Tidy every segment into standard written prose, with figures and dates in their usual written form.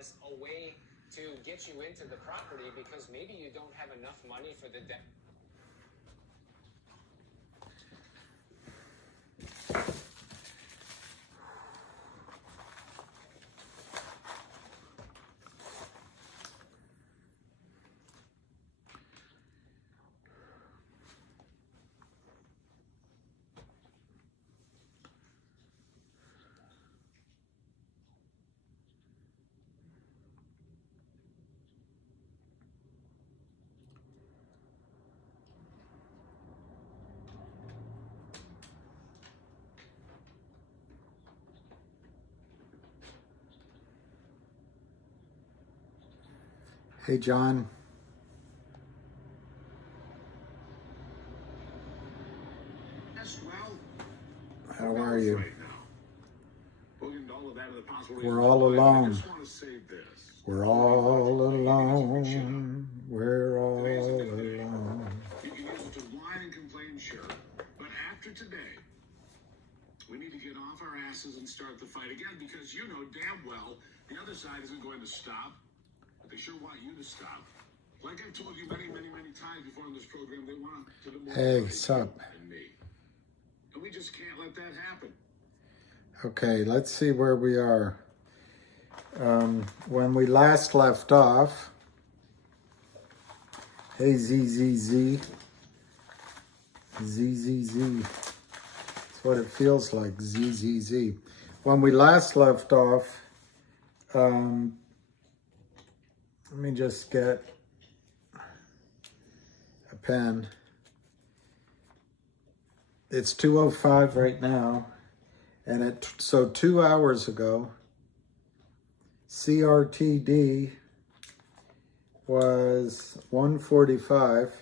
as a way to get you into the property because maybe you don't have enough money for the debt. Hey, John. How are you? We're all alone. We're all alone. We're all alone. You can use it to whine and complain, sure. But after today, we need to get off our asses and start the fight again because you know damn well the other side isn't going to stop. But they sure want you to stop. Like I told you many, many, many times before in this program, they want to demoralize Hey, sup? and me. And we just can't let that happen. Okay, let's see where we are. When we last left off, hey, ZZZ. ZZZ. That's what it feels like, ZZZ. When we last left off, let me just get a pen. It's 2:05 right now, and so 2 hours ago, CRTD was 145.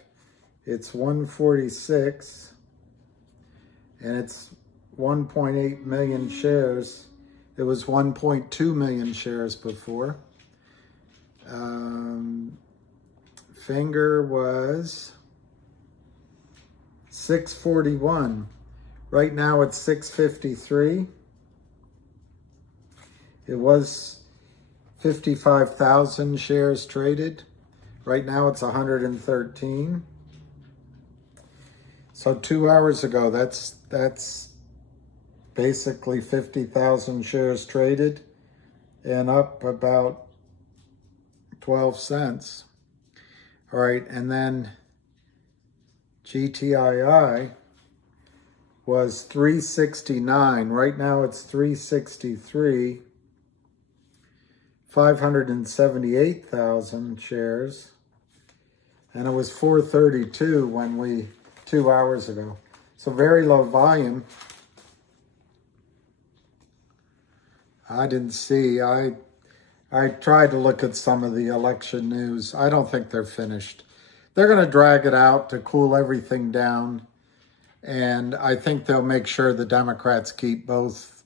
It's 146, and it's 1.8 million shares. It was 1.2 million shares before. Finger was 641. Right now it's 653. It was 55,000 shares traded. Right now it's 113. So 2 hours ago, that's basically 50,000 shares traded and up about 12 cents. All right, and then GTII was 369. Right now it's 363. 578,000 shares. And it was 432 when 2 hours ago. So very low volume. I didn't see. I tried to look at some of the election news. I don't think they're finished. They're going to drag it out to cool everything down. And I think they'll make sure the Democrats keep both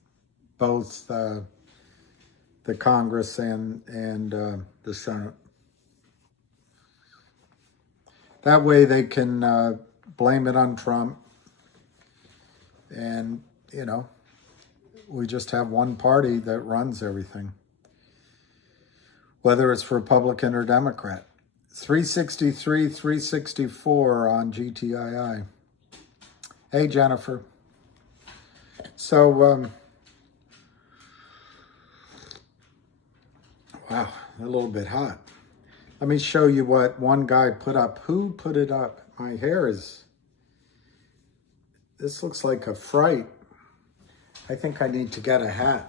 the Congress and the Senate. That way they can blame it on Trump. And, you know, we just have one party that runs everything, whether it's Republican or Democrat. 363, 364 on GTII. Hey, Jennifer. So, wow, a little bit hot. Let me show you what one guy put up. Who put it up? My hair is, this looks like a fright. I think I need to get a hat.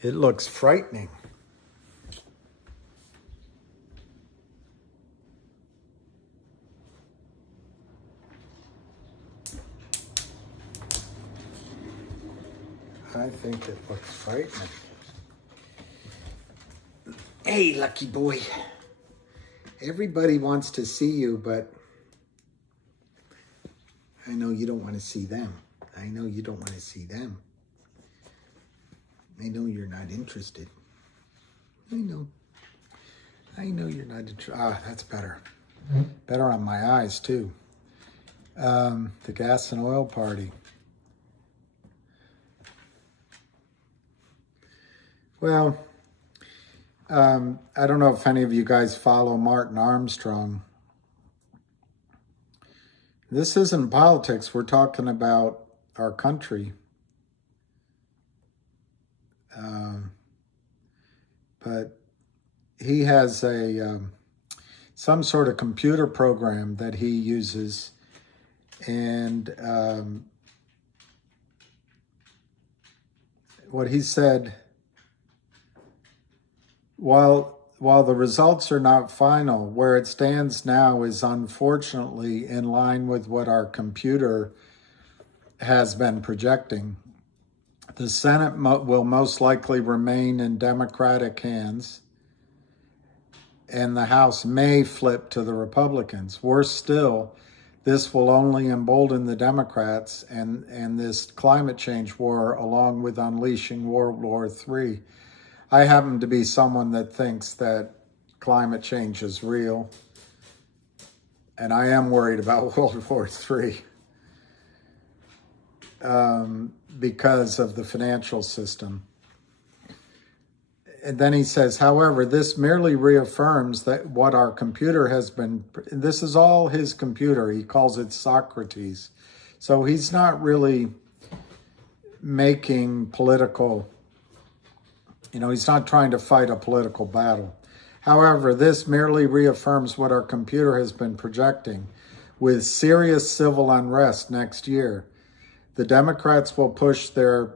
It looks frightening. I think it looks frightening. Hey, lucky boy. Everybody wants to see you, but I know you don't want to see them. I know you don't want to see them. I know you're not interested. I know. I know you're not interested. Ah, that's better. Better on my eyes, too. The gas and oil party. Well, I don't know if any of you guys follow Martin Armstrong. This isn't politics. We're talking about our country. But he has some sort of computer program that he uses, and what he said, while the results are not final, where it stands now is unfortunately in line with what our computer has been projecting. The Senate will most likely remain in Democratic hands, and the House may flip to the Republicans. Worse still, this will only embolden the Democrats and this climate change war, along with unleashing World War III. I happen to be someone that thinks that climate change is real, and I am worried about World War III because of the financial system. And then he says, however, this merely reaffirms that what our computer has been, this is all his computer, he calls it Socrates. So he's not really making political, he's not trying to fight a political battle. However, this merely reaffirms what our computer has been projecting, with serious civil unrest next year. The Democrats will push their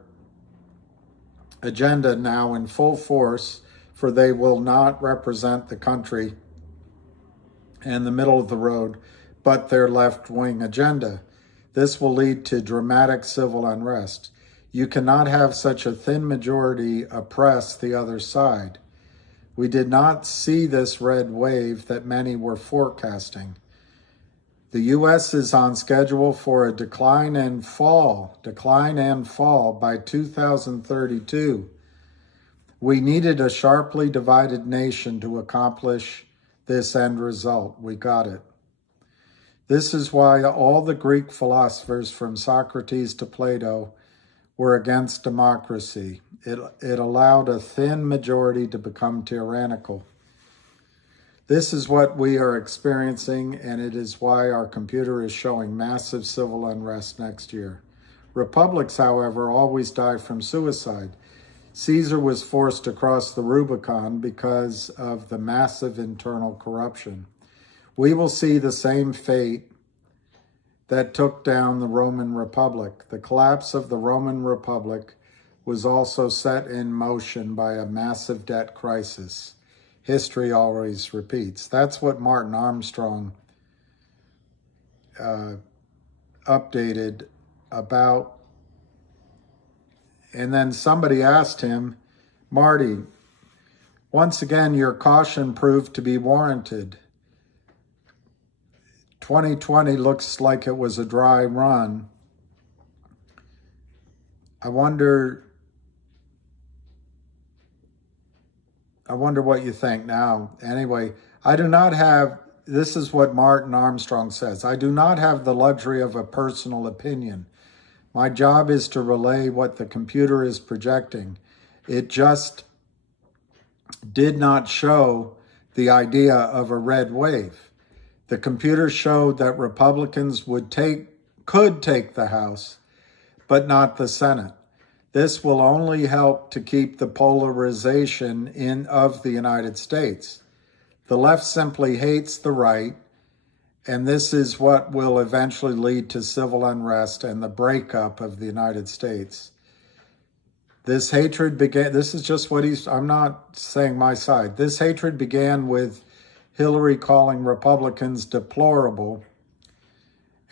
agenda now in full force, for they will not represent the country and the middle of the road, but their left-wing agenda. This will lead to dramatic civil unrest. You cannot have such a thin majority oppress the other side. We did not see this red wave that many were forecasting. The U.S. is on schedule for a decline and fall by 2032. We needed a sharply divided nation to accomplish this end result. We got it. This is why all the Greek philosophers from Socrates to Plato were against democracy. It allowed a thin majority to become tyrannical. This is what we are experiencing, and it is why our computer is showing massive civil unrest next year. Republics, however, always die from suicide. Caesar was forced to cross the Rubicon because of the massive internal corruption. We will see the same fate that took down the Roman Republic. The collapse of the Roman Republic was also set in motion by a massive debt crisis. History always repeats. That's what Martin Armstrong updated about. And then somebody asked him, Marty, once again, your caution proved to be warranted. 2020 looks like it was a dry run. I wonder what you think now. Anyway, this is what Martin Armstrong says, I do not have the luxury of a personal opinion. My job is to relay what the computer is projecting. It just did not show the idea of a red wave. The computer showed that Republicans could take the House, but not the Senate. This will only help to keep the polarization of the United States. The left simply hates the right, and this is what will eventually lead to civil unrest and the breakup of the United States. This hatred began, this is just what I'm not saying my side. This hatred began with Hillary calling Republicans deplorable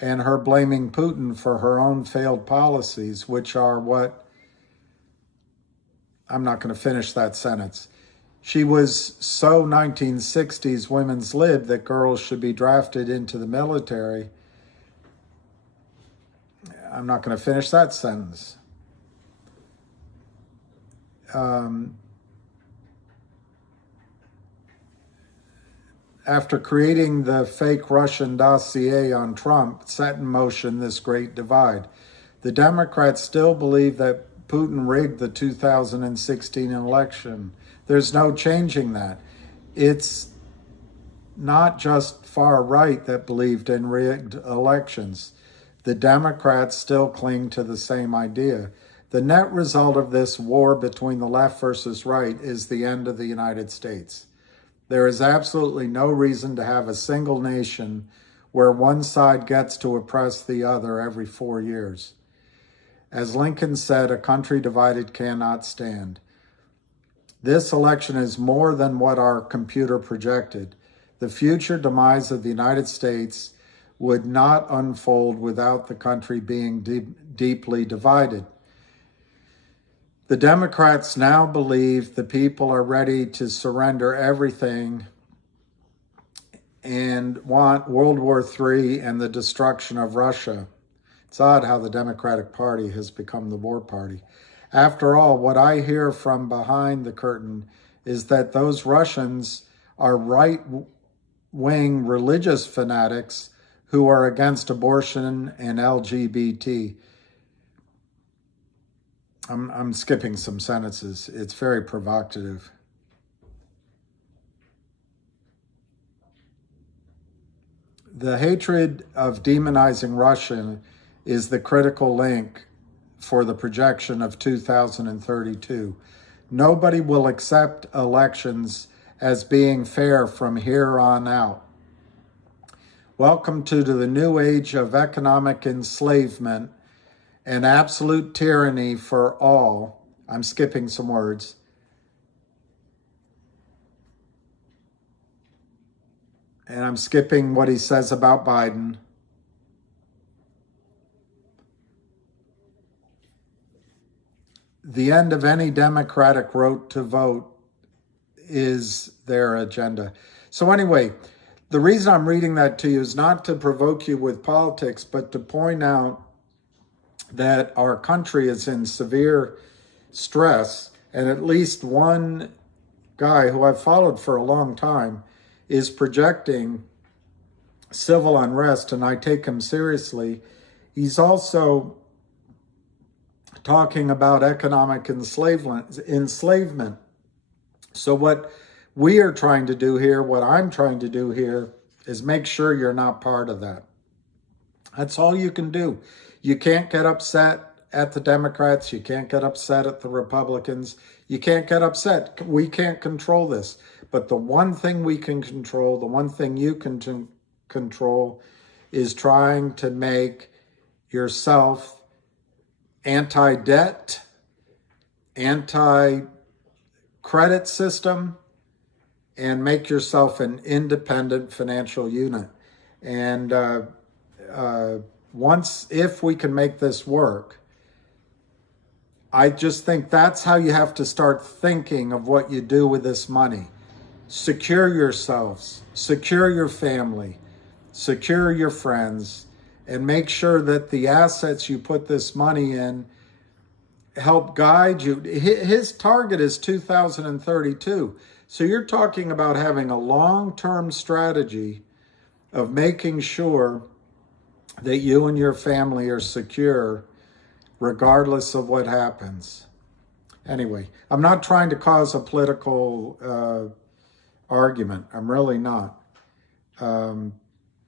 and her blaming Putin for her own failed policies, which are what, I'm not going to finish that sentence. She was so 1960s women's lib that girls should be drafted into the military. I'm not going to finish that sentence. After creating the fake Russian dossier on Trump, set in motion this great divide. The Democrats still believe that Putin rigged the 2016 election. There's no changing that. It's not just far right that believed in rigged elections. The Democrats still cling to the same idea. The net result of this war between the left versus right is the end of the United States. There is absolutely no reason to have a single nation where one side gets to oppress the other every 4 years. As Lincoln said, a country divided cannot stand. This election is more than what our computer projected. The future demise of the United States would not unfold without the country being deeply divided. The Democrats now believe the people are ready to surrender everything and want World War III and the destruction of Russia. It's odd how the Democratic Party has become the war party. After all, what I hear from behind the curtain is that those Russians are right-wing religious fanatics who are against abortion and LGBT. I'm skipping some sentences. It's very provocative. The hatred of demonizing Russia is the critical link for the projection of 2032. Nobody will accept elections as being fair from here on out. Welcome to the new age of economic enslavement and absolute tyranny for all. I'm skipping some words. And I'm skipping what he says about Biden. The end of any Democratic road to vote is their agenda. So anyway, the reason I'm reading that to you is not to provoke you with politics, but to point out that our country is in severe stress, and at least one guy who I've followed for a long time is projecting civil unrest, and I take him seriously. He's also talking about economic enslavement. So what we are trying to do here, what I'm trying to do here, is make sure you're not part of that. That's all you can do. You can't get upset at the Democrats. You can't get upset at the Republicans. You can't get upset. We can't control this. But the one thing we can control, the one thing you can control, is trying to make yourself anti-debt, anti-credit system, and make yourself an independent financial unit. And if we can make this work, I just think that's how you have to start thinking of what you do with this money. Secure yourselves, secure your family, secure your friends, and make sure that the assets you put this money in help guide you. His target is 2032. So you're talking about having a long-term strategy of making sure that you and your family are secure regardless of what happens. Anyway, I'm not trying to cause a political argument. I'm really not.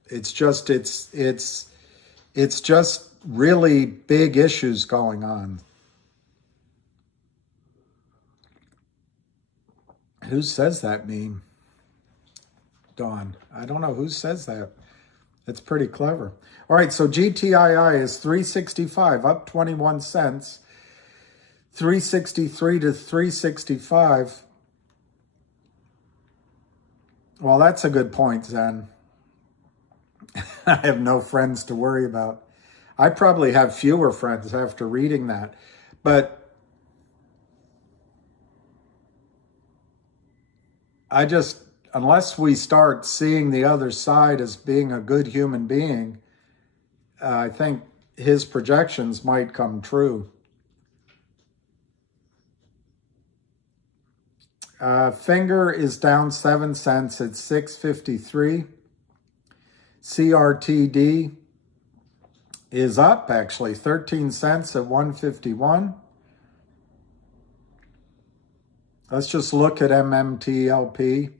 It's just really big issues going on. Who says that meme? Dawn. I don't know who says that. It's pretty clever. All right, so GTII is 365, up 21 cents. 363 to 365. Well, that's a good point, Zen. I have no friends to worry about. I probably have fewer friends after reading that. But unless we start seeing the other side as being a good human being, I think his projections might come true. Finger is down 7 cents at 653. CRTD is up, actually, 13 cents at 151. Let's just look at MMTLP.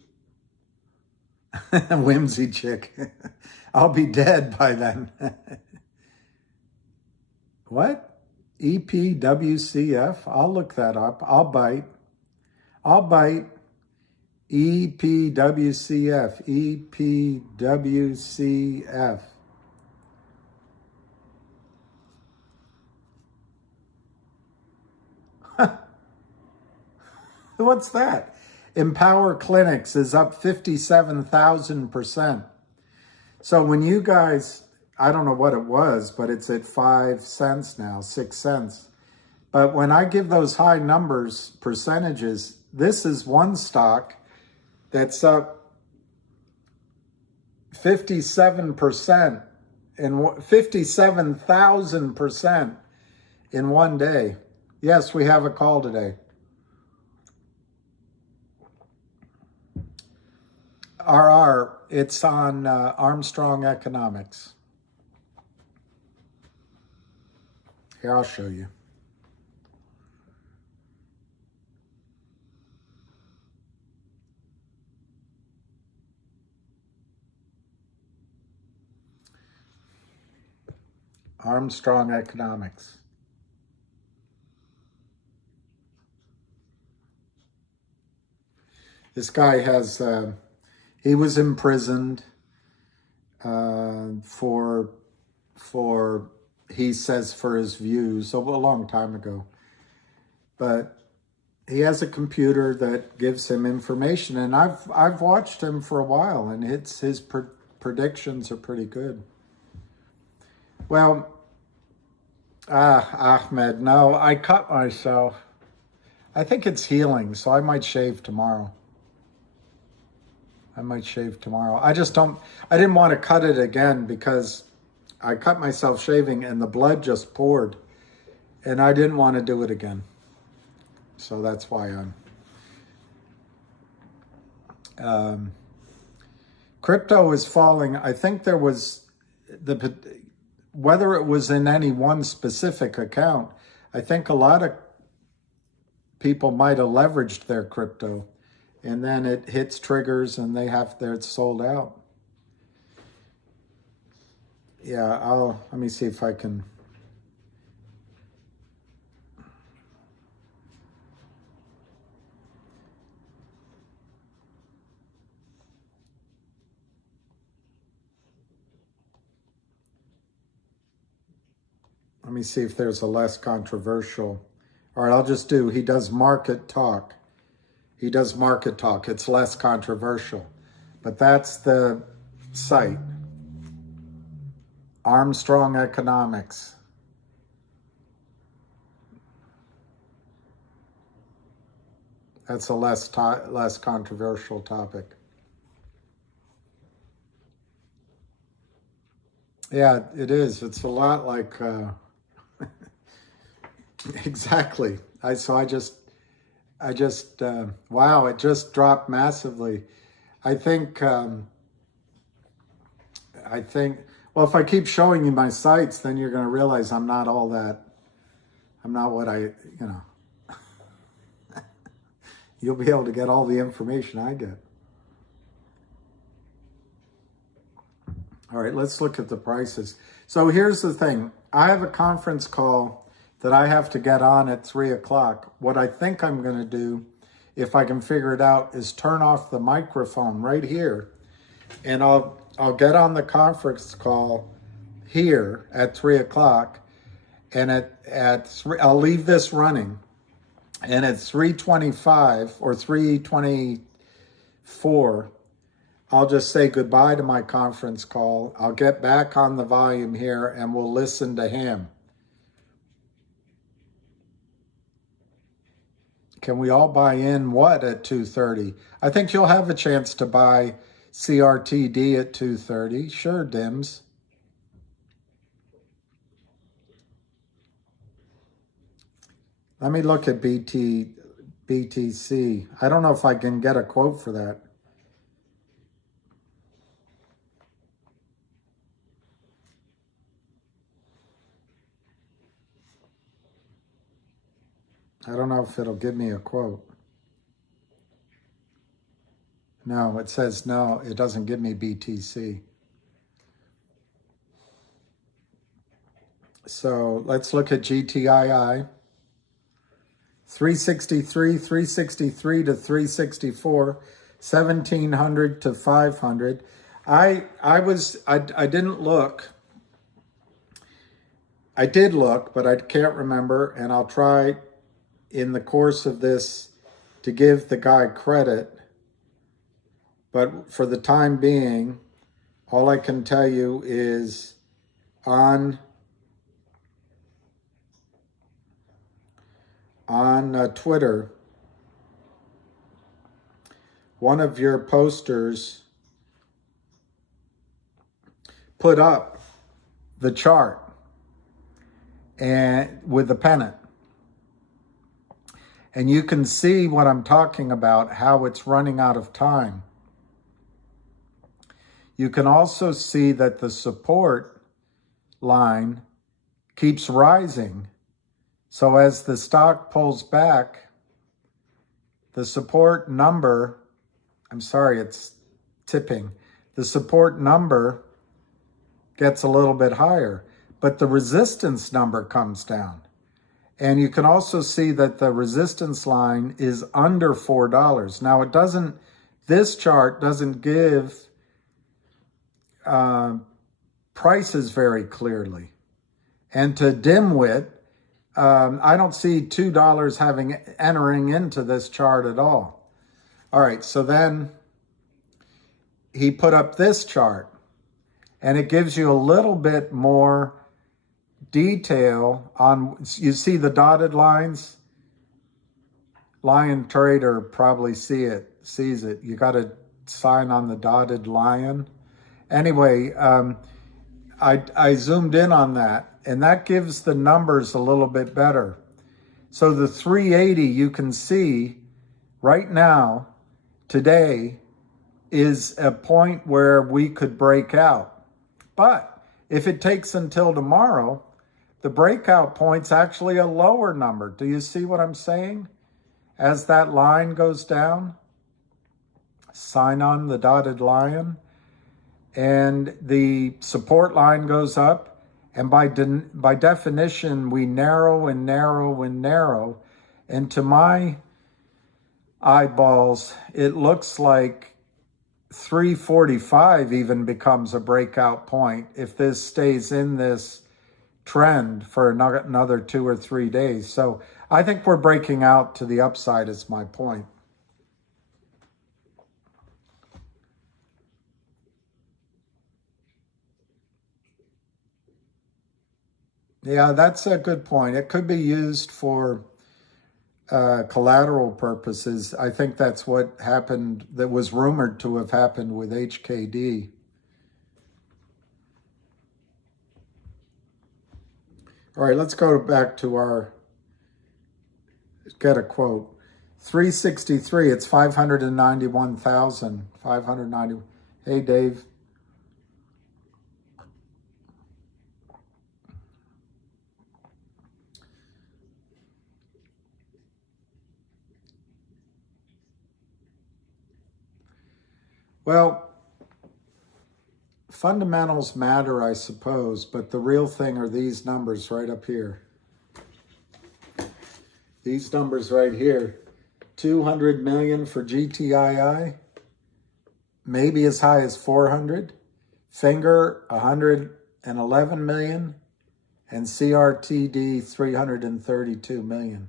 Whimsy chick. I'll be dead by then. What? EPWCF? I'll look that up. I'll bite. EPWCF. EPWCF. What's that? Empower Clinics is up 57,000%. So when you guys, I don't know what it was, but it's at 5 cents now, 6 cents. But when I give those high numbers, percentages, this is one stock that's up 57% and 57,000% in one day. Yes, we have a call today. RR, it's on Armstrong Economics. Here, I'll show you. Armstrong Economics. This guy has, he was imprisoned for, he says, for his views a long time ago. But he has a computer that gives him information, and I've watched him for a while, and his predictions are pretty good. Well, Ahmed, no, I cut myself. I think it's healing, so I might shave tomorrow. I didn't want to cut it again because I cut myself shaving and the blood just poured, and I didn't want to do it again. So that's why crypto is falling. I think there was whether it was in any one specific account, I think a lot of people might have leveraged their crypto, and then it hits triggers and it's sold out. Yeah, let me see if I can. Let me see if there's a less controversial. All right, I'll just do, he does market talk. It's less controversial. But that's the site. Armstrong Economics. That's a less controversial topic. Yeah, it is. It's a lot like... Exactly. Wow, it just dropped massively. I think, well, if I keep showing you my sites, then you're going to realize I'm not what you'll be able to get all the information I get. All right, let's look at the prices. So here's the thing. I have a conference call that I have to get on at 3 o'clock. What I think I'm going to do, if I can figure it out, is turn off the microphone right here, and I'll get on the conference call here at 3 o'clock, and at 3, I'll leave this running, and at 3:25 or 3:24, I'll just say goodbye to my conference call. I'll get back on the volume here, and we'll listen to him. Can we all buy in what at 2:30? I think you'll have a chance to buy CRTD at 2:30. Sure, Dims. Let me look at BTC. I don't know if I can get a quote for that. I don't know if it'll give me a quote. No, it says no, it doesn't give me BTC. So let's look at GTII. 363, 363 to 364, 1700 to 500. I didn't look. I did look, but I can't remember, and I'll try in the course of this to give the guy credit. But for the time being, all I can tell you is on Twitter, one of your posters put up the chart and with the pennant. And you can see what I'm talking about, how it's running out of time. You can also see that the support line keeps rising. So as the stock pulls back, the support number, I'm sorry, it's tipping. The support number gets a little bit higher, but the resistance number comes down. And you can also see that the resistance line is under $4. Now it doesn't, this chart doesn't give prices very clearly. And to dimwit, I don't see $2 entering into this chart at all. All right, so then he put up this chart, and it gives you a little bit more detail on, you see the dotted lines? Lion Trader probably sees it. You got to sign on the dotted lion. Anyway, I zoomed in on that, and that gives the numbers a little bit better. So the 380, you can see right now, today, is a point where we could break out. But if it takes until tomorrow, the breakout point's actually a lower number. Do you see what I'm saying? As that line goes down, sign on the dotted line, and the support line goes up. And by definition, we narrow and narrow and narrow. And to my eyeballs, it looks like 345 even becomes a breakout point if this stays in this trend for another 2 or 3 days. So I think we're breaking out to the upside is my point. Yeah, that's a good point. It could be used for collateral purposes. I think that's what happened, that was rumored to have happened with HKD. All right, let's go back to our, get a quote. 363, it's 591,000, 590. Hey, Dave. Well, fundamentals matter, I suppose, but the real thing are these numbers right up here. These numbers right here. 200 million for GTII, maybe as high as 400. Finger, 111 million, and CRTD, 332 million.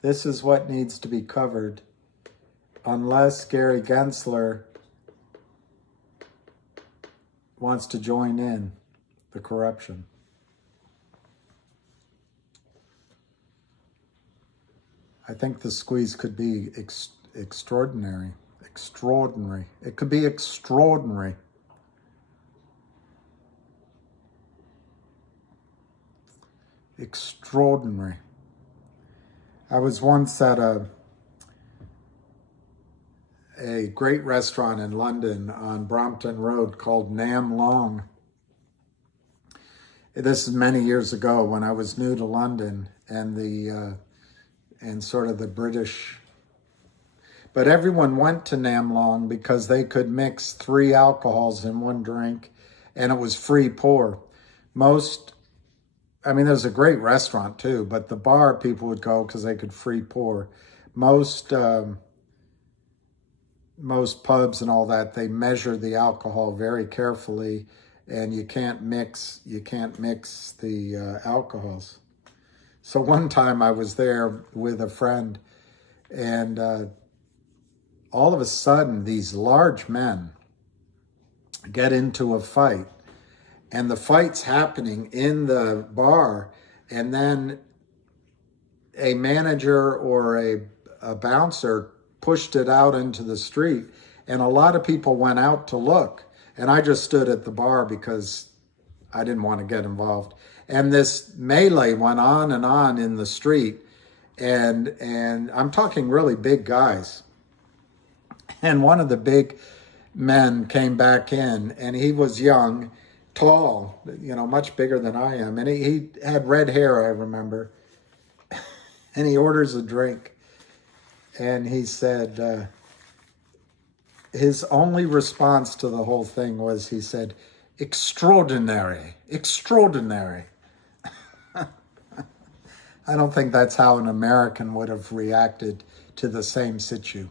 This is what needs to be covered unless Gary Gensler wants to join in the corruption. I think the squeeze could be extraordinary. Extraordinary. It could be extraordinary. Extraordinary. I was once at a great restaurant in London on Brompton Road called Nam Long. This is many years ago when I was new to London, and the and sort of the British But everyone went to Nam Long because they could mix 3 alcohols in one drink, and it was free pour. There's a great restaurant too, but the bar people would go because they could free pour. Most pubs and all that, they measure the alcohol very carefully, and you can't mix the alcohols. So one time I was there with a friend, and all of a sudden these large men get into a fight, and the fight's happening in the bar, and then a manager or a bouncer pushed it out into the street, and a lot of people went out to look, and I just stood at the bar because I didn't want to get involved. And this melee went on and on in the street, and I'm talking really big guys. And one of the big men came back in, and he was young, tall, much bigger than I am, and he had red hair, I remember. And he orders a drink, and he said, his only response to the whole thing was, he said, "Extraordinary, extraordinary." I don't think that's how an American would have reacted to the same situ.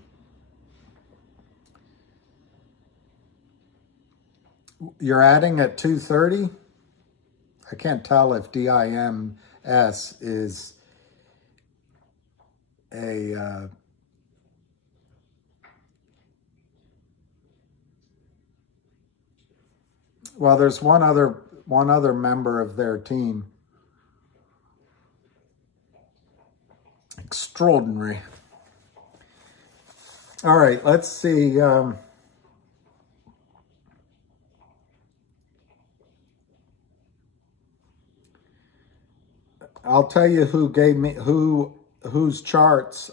You're adding at 2:30? I can't tell if DIMS is a well, there's one other member of their team. Extraordinary. All right, let's see. I'll tell you who gave me whose charts.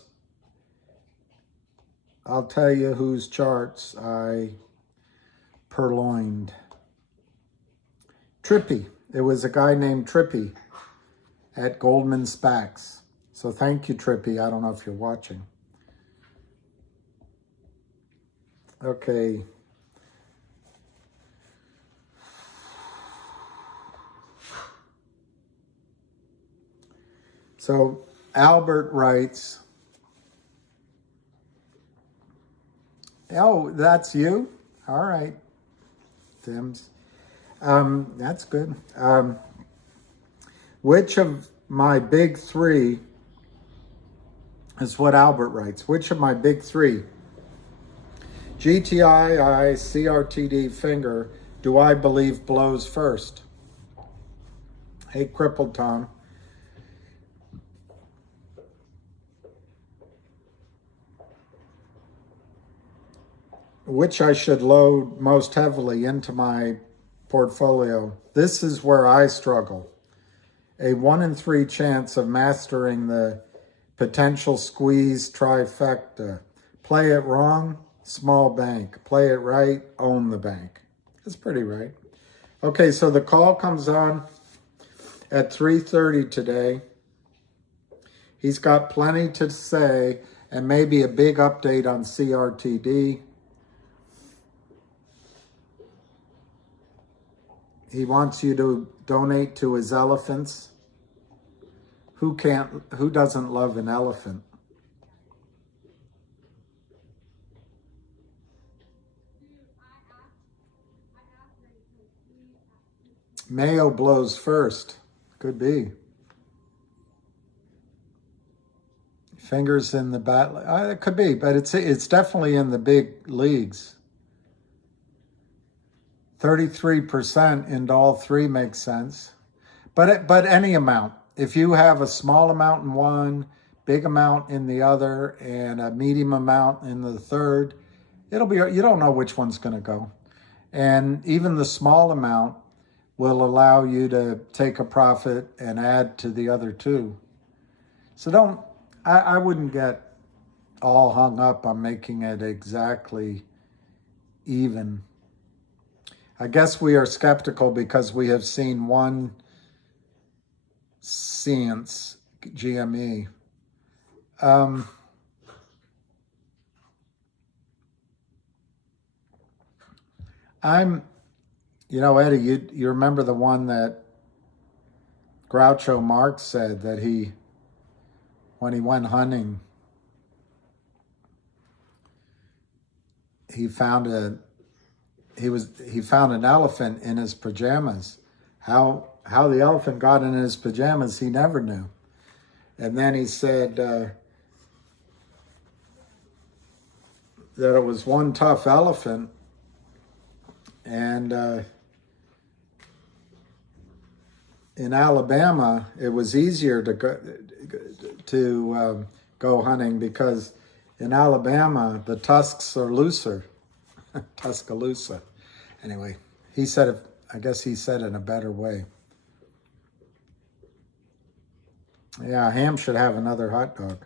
I'll tell you whose charts I purloined. Trippy. It was a guy named Trippy at Goldman Sachs. So thank you, Trippy. I don't know if you're watching. Okay. So Albert writes, oh, that's you? All right, Tim's. That's good. Which of my big 3 is what Albert writes. Which of my big 3, GTII, CRTD, finger, do I believe blows first? Hey, Crippled Tom. Which I should load most heavily into my portfolio. This is where I struggle. A 1 in 3 chance of mastering the potential squeeze trifecta. Play it wrong, small bank. Play it right, own the bank. That's pretty right. Okay, so the call comes on at 3:30 today. He's got plenty to say and maybe a big update on CRTD. He wants you to donate to his elephants. Who doesn't love an elephant? Mayo blows first. Could be. Fingers in the bat. It could be, but it's definitely in the big leagues. 33% into all 3 makes sense. But any amount. If you have a small amount in one, big amount in the other, and a medium amount in the third, it'll be, you don't know which one's going to go. And even the small amount will allow you to take a profit and add to the other 2. So I wouldn't get all hung up on making it exactly even. I guess we are skeptical because we have seen one seance, GME. You know, Eddie, you remember the one that Groucho Marx said that when he went hunting, he found an elephant in his pajamas. How the elephant got in his pajamas, he never knew. And then he said that it was one tough elephant, and in Alabama, it was easier to go hunting because in Alabama the tusks are looser, Tuscaloosa. Anyway, he said it. I guess he said it in a better way. Yeah, Ham should have another hot dog.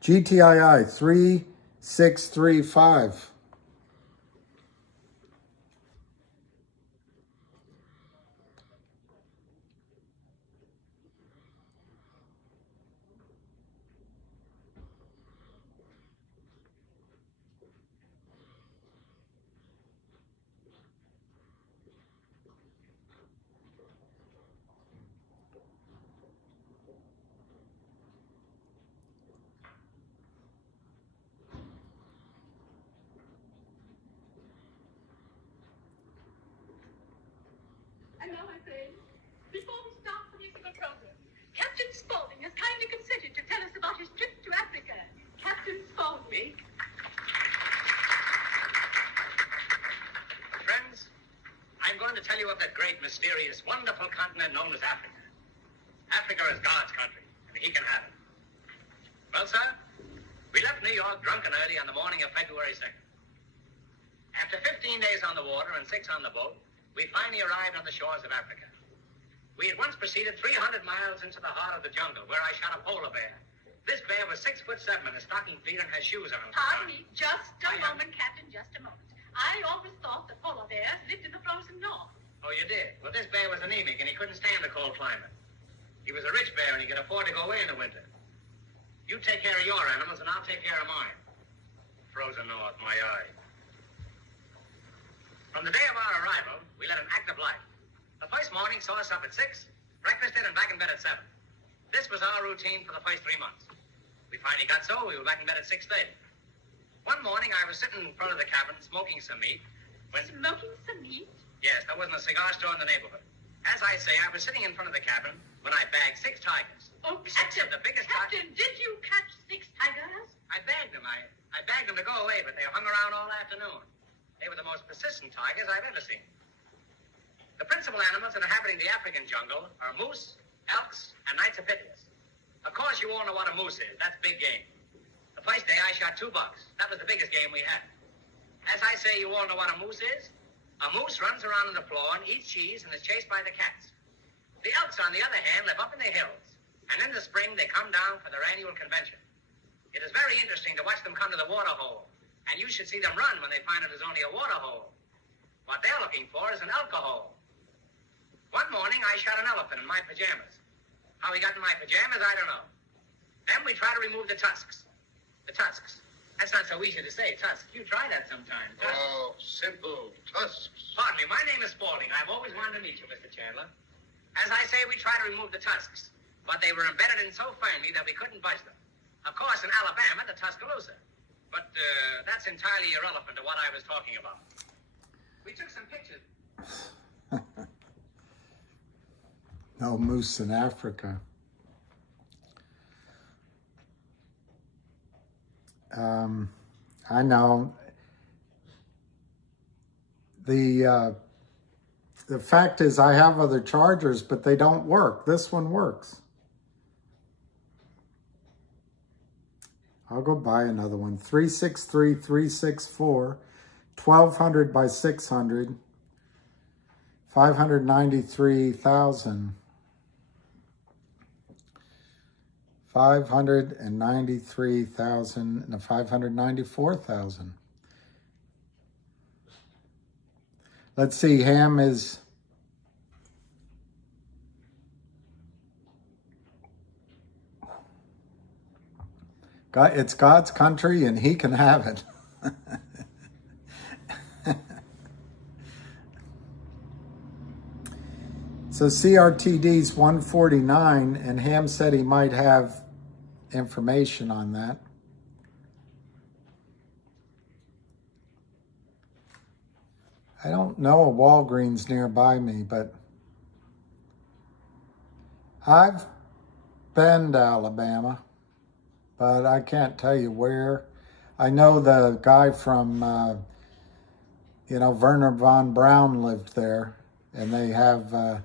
GTII 3635. And now, my friends, before we start the musical program, Captain Spaulding has kindly consented to tell us about his trip to Africa. Captain Spaulding. Friends, I'm going to tell you of that great, mysterious, wonderful continent known as Africa. Africa is God's country, and he can have it. Well, sir, we left New York drunk and early on the morning of February 2nd. After 15 days on the water and 6 on the boat, we finally arrived on the shores of Africa. We at once proceeded 300 miles into the heart of the jungle, where I shot a polar bear. This bear was 6'7" in his stocking feet and has shoes on. Pardon me, just a moment, Captain, just a moment. I always thought that polar bears lived in the frozen north. Oh, you did? Well, this bear was anemic, and he couldn't stand the cold climate. He was a rich bear, and he could afford to go away in the winter. You take care of your animals, and I'll take care of mine. Frozen north, my eye. From the day of our arrival, we led an active life. The first morning saw us up at 6, breakfasted, and back in bed at 7. This was our routine for the first 3 months. We finally got so we were back in bed at 6:30. One morning, I was sitting in front of the cabin smoking some meat. Smoking some meat? Yes, there wasn't a cigar store in the neighborhood. As I say, I was sitting in front of the cabin when I bagged 6 tigers. Oh, 6 Captain, of the biggest Captain, did you catch 6 tigers? I bagged them. I bagged them to go away, but they hung around all afternoon. They were the most persistent tigers I've ever seen. The principal animals inhabiting the African jungle are moose, elks, and Nitropithecus. Of course, you all know what a moose is. That's big game. The first day, I shot 2 bucks. That was the biggest game we had. As I say, you all know what a moose is. A moose runs around on the floor and eats cheese and is chased by the cats. The elks, on the other hand, live up in the hills. And in the spring, they come down for their annual convention. It is very interesting to watch them come to the water hole. And you should see them run when they find it is only a water hole. What they're looking for is an alcohol. One morning, I shot an elephant in my pajamas. How he got in my pajamas, I don't know. Then we try to remove the tusks. The tusks. That's not so easy to say, tusks. You try that sometime. Tusks. Oh, simple. Tusks. Pardon me, my name is Spaulding. I've always wanted to meet you, Mr. Chandler. As I say, we try to remove the tusks. But they were embedded in so firmly that we couldn't budge them. Of course, in Alabama, the Tuscaloosa. But that's entirely irrelevant to what I was talking about. We took some pictures. No moose in Africa. I know. The fact is, I have other chargers, but they don't work. This one works. I'll go buy another one. 363-364, 1200 by 600, 593,000. 593,000 and 594,000. Let's see, Ham is God, it's God's country and he can have it. So CRTD's 149, and Ham said he might have information on that. I don't know a Walgreens nearby me, but I've been to Alabama, but I can't tell you where. I know the guy from, Werner von Braun lived there, and they have the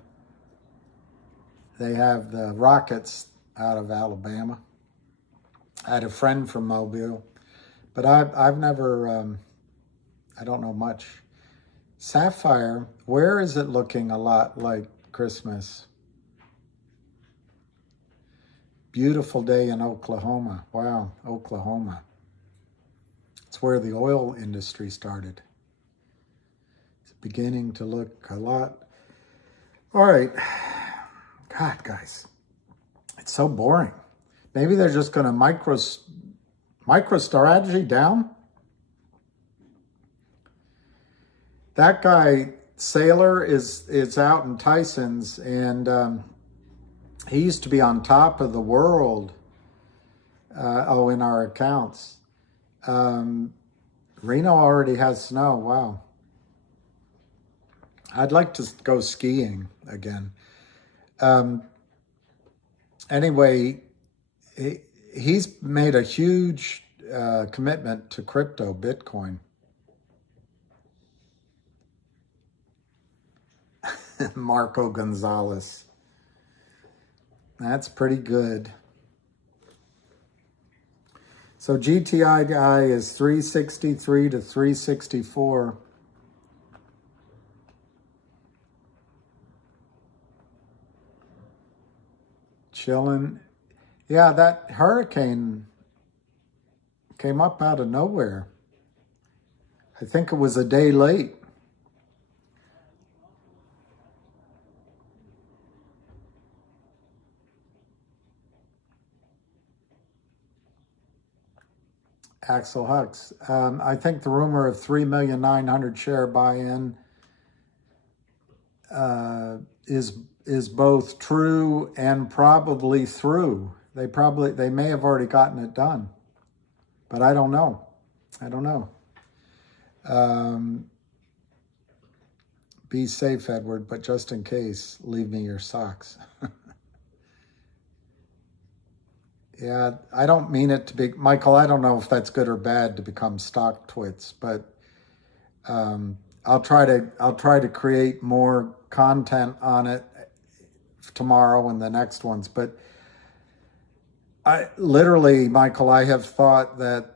Rockets out of Alabama. I had a friend from Mobile, but I've never, I don't know much. Sapphire, where is it looking a lot like Christmas? Beautiful day in Oklahoma. Wow, Oklahoma. It's where the oil industry started. It's beginning to look a lot. All right. God, guys, it's so boring. Maybe they're just going to MicroStrategy down. That guy, Saylor, is out in Tyson's, and he used to be on top of the world. In our accounts. Reno already has snow. Wow. I'd like to go skiing again. Anyway, he's made a huge commitment to crypto, Bitcoin. Marco Gonzalez. That's pretty good. So GTIILIVE is 363 to 364. Chilling. Yeah, that hurricane came up out of nowhere. I think it was a day late. Axel Hux. I think the rumor of 3,900,000 share buy-in is both true and probably through. They may have already gotten it done, but I don't know. Be safe, Edward, but just in case, leave me your socks. Yeah, I don't mean it to be, Michael, I don't know if that's good or bad to become stock twits, but I'll try to create more content on it tomorrow and the next ones. But I literally, Michael, I have thought that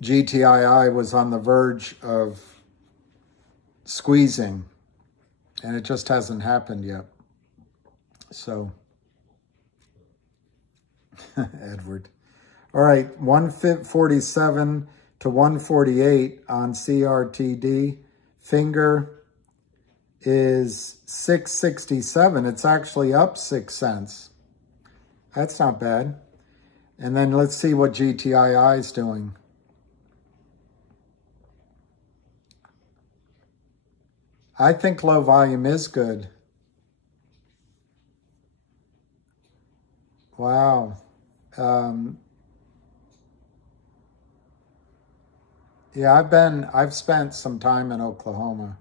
GTII was on the verge of squeezing, and it just hasn't happened yet. So, Edward. All right, 147 to 148 on CRTD. Finger is 667. It's actually up 6 cents. That's not bad. And then let's see what GTII is doing. I think low volume is good. Wow. Yeah, I've spent some time in Oklahoma.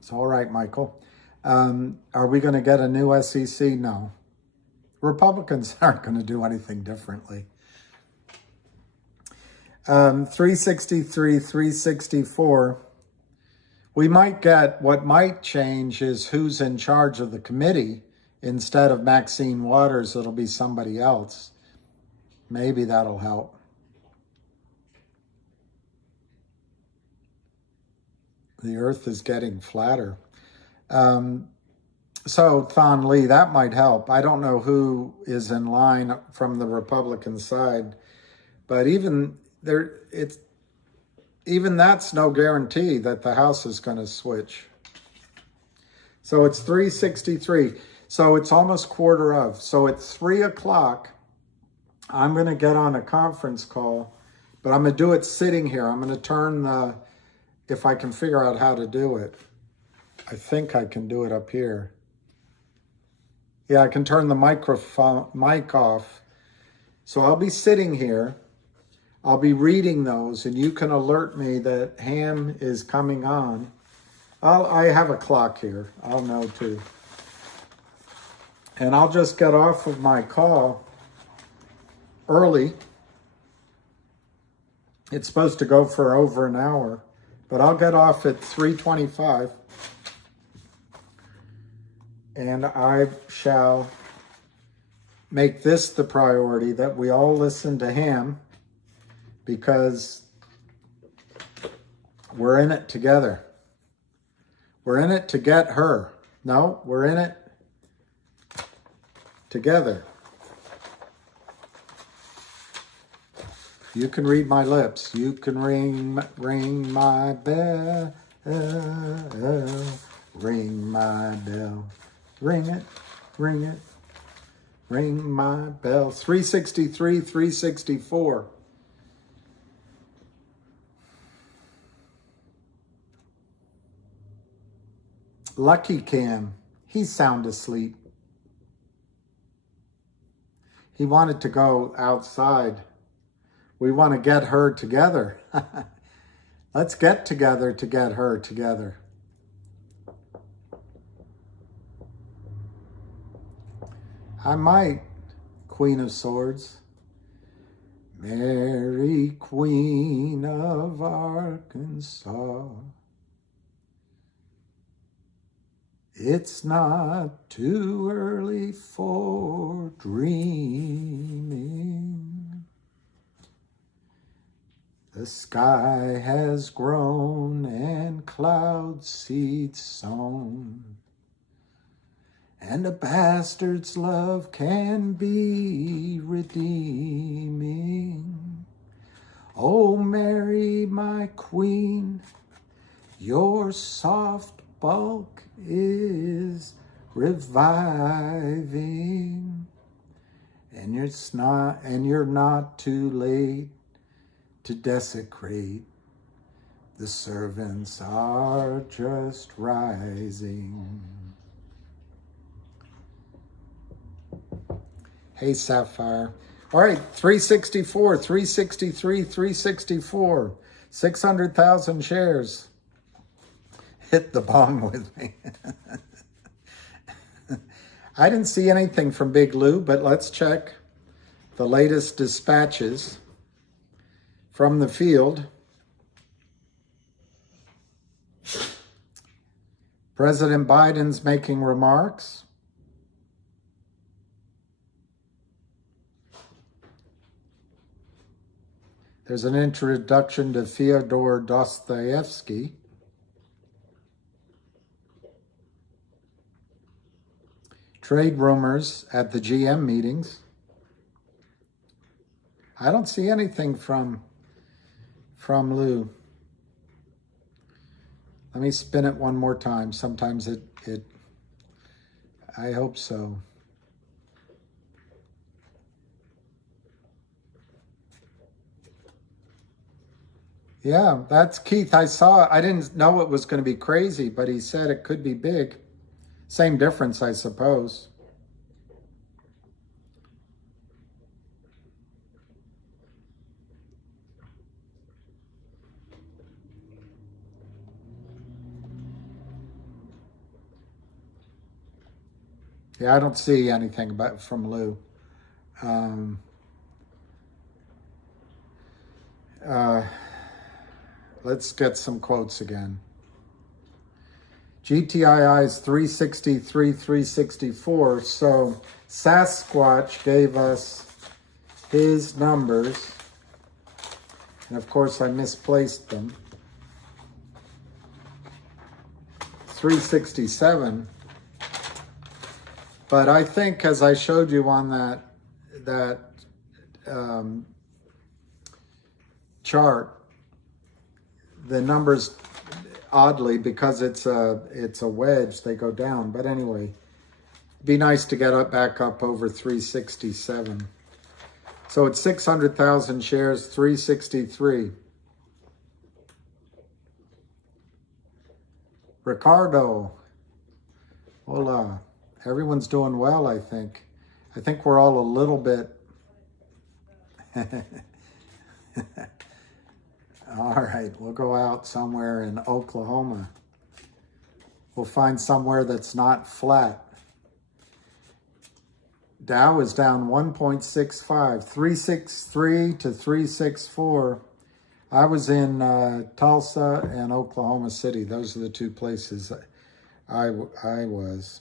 It's all right, Michael. Are we going to get a new SEC? No. Republicans aren't going to do anything differently. 363, 364. We might get, what might change is who's in charge of the committee. Instead of Maxine Waters, it'll be somebody else. Maybe that'll help. The earth is getting flatter. So Thon Lee, that might help. I don't know who is in line from the Republican side, but even there, even that's no guarantee that the House is going to switch. So it's 363. So it's almost quarter of. So at 3 o'clock, I'm going to get on a conference call, but I'm going to do it sitting here. I'm going to turn the, if I can figure out how to do it. I think I can do it up here. Yeah, I can turn the mic off. So I'll be sitting here. I'll be reading those, and you can alert me that Ham is coming on. I have a clock here. I'll know too. And I'll just get off of my call early. It's supposed to go for over an hour, but I'll get off at 3:25. And I shall make this the priority, that we all listen to Ham, because we're in it together. We're in it to get her. No, we're in it together. You can read my lips. You can ring my bell. Ring my bell. Ring it, ring it, ring my bell. 363, 364. Lucky Cam, he's sound asleep. He wanted to go outside. We want to get her together. Let's get together to get her together. I might, Queen of Swords. Mary, Queen of Arkansas. It's not too early for dreaming. The sky has grown and cloud seeds sown, and a bastard's love can be redeeming. Oh, Mary, my queen, your soft bulk is reviving, and you're not too late to desecrate. The servants are just rising. Hey, Sapphire. All right, 364, 363, 364, 600,000 shares. Hit the bong with me. I didn't see anything from Big Lou, but let's check the latest dispatches from the field. President Biden's making remarks. There's an introduction to Fyodor Dostoevsky. Trade rumors at the GM meetings. I don't see anything from Lou. Let me spin it one more time. Sometimes it I hope so. Yeah, that's Keith. I didn't know it was going to be crazy, but he said it could be big. Same difference, I suppose. Yeah, I don't see anything from Lou. Let's get some quotes again. GTII's 363, 364. So Sasquatch gave us his numbers. And of course I misplaced them. 367. But I think, as I showed you on that chart, the numbers, oddly, because it's a wedge, they go down. But anyway, be nice to get back up over 367. So it's 600,000 shares, 363. Ricardo, hola. Everyone's doing well, I think. I think we're all a little bit... All right, we'll go out somewhere in Oklahoma. We'll find somewhere that's not flat. Dow is down 1.65, 363 to 364. I was in Tulsa and Oklahoma City. Those are the two places I was.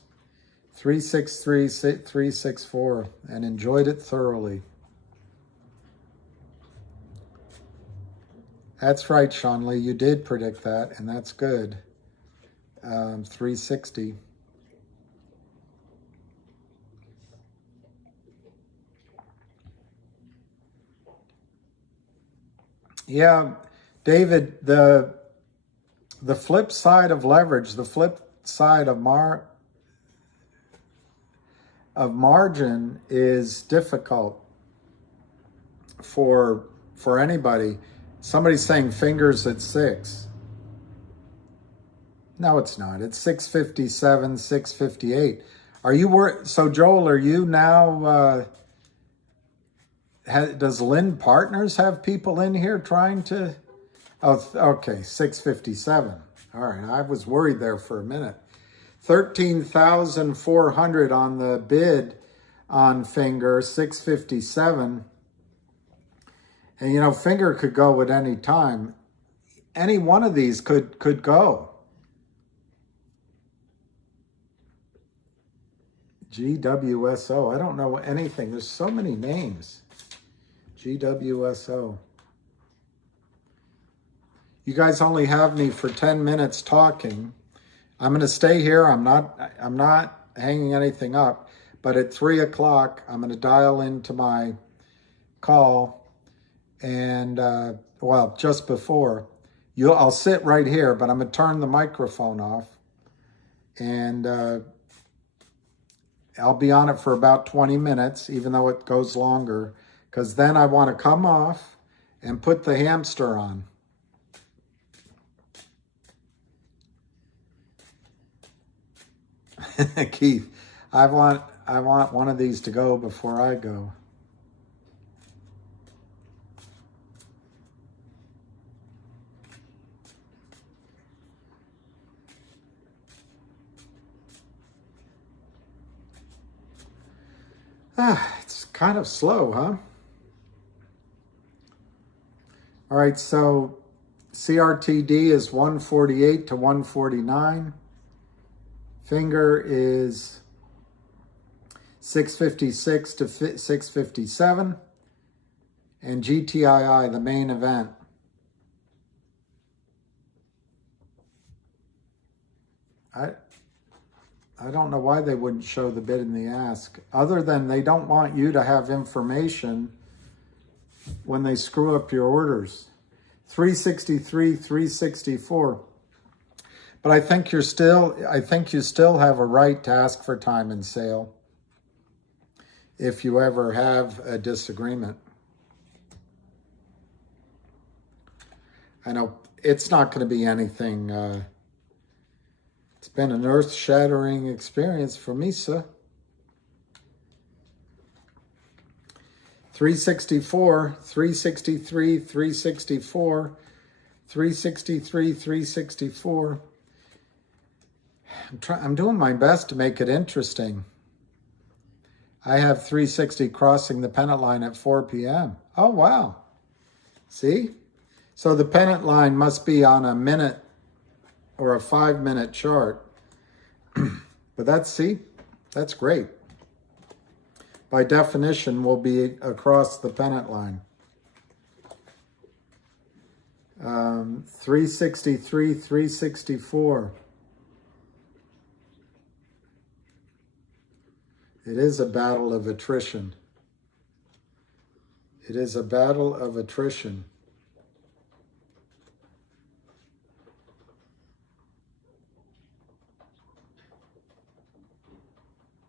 363, 364, and enjoyed it thoroughly. That's right, Sean Lee. You did predict that, and that's good. 360. Yeah, David, the flip side of leverage, the flip side of margin is difficult for anybody. Somebody's saying fingers at 6. No, it's not. It's 657, 658. Are you worried? So, Joel, are you now... does Lynn Partners have people in here trying to... Oh, okay, 657. All right, I was worried there for a minute. 13,400 on the bid on Finger, 657. And, you know, Finger could go at any time. Any one of these could go. GWSO. I don't know anything. There's so many names. GWSO. You guys only have me for 10 minutes talking. I'm going to stay here. I'm not hanging anything up. But at 3 o'clock, I'm going to dial into my call. And, well, just before. I'll sit right here, but I'm going to turn the microphone off. And I'll be on it for about 20 minutes, even though it goes longer. Because then I want to come off and put the hamster on. Keith, I want one of these to go before I go. It's kind of slow, huh? All right, so CRTD is 148 to 149. Finger is 656 to 657. And GTII, the main event, I don't know why they wouldn't show the bid and the ask, other than they don't want you to have information when they screw up your orders. 363, 364. But I think you still have a right to ask for time and sale if you ever have a disagreement. I know it's not going to be anything. It's been an earth-shattering experience for me, sir. 364, 363, 364, 363, 364. I'm doing my best to make it interesting. I have 360 crossing the pennant line at 4 p.m. Oh, wow. See? So the pennant line must be on a minute or a 5-minute chart. But that's great. By definition, will be across the pennant line. 363, 364. It is a battle of attrition. It is a battle of attrition.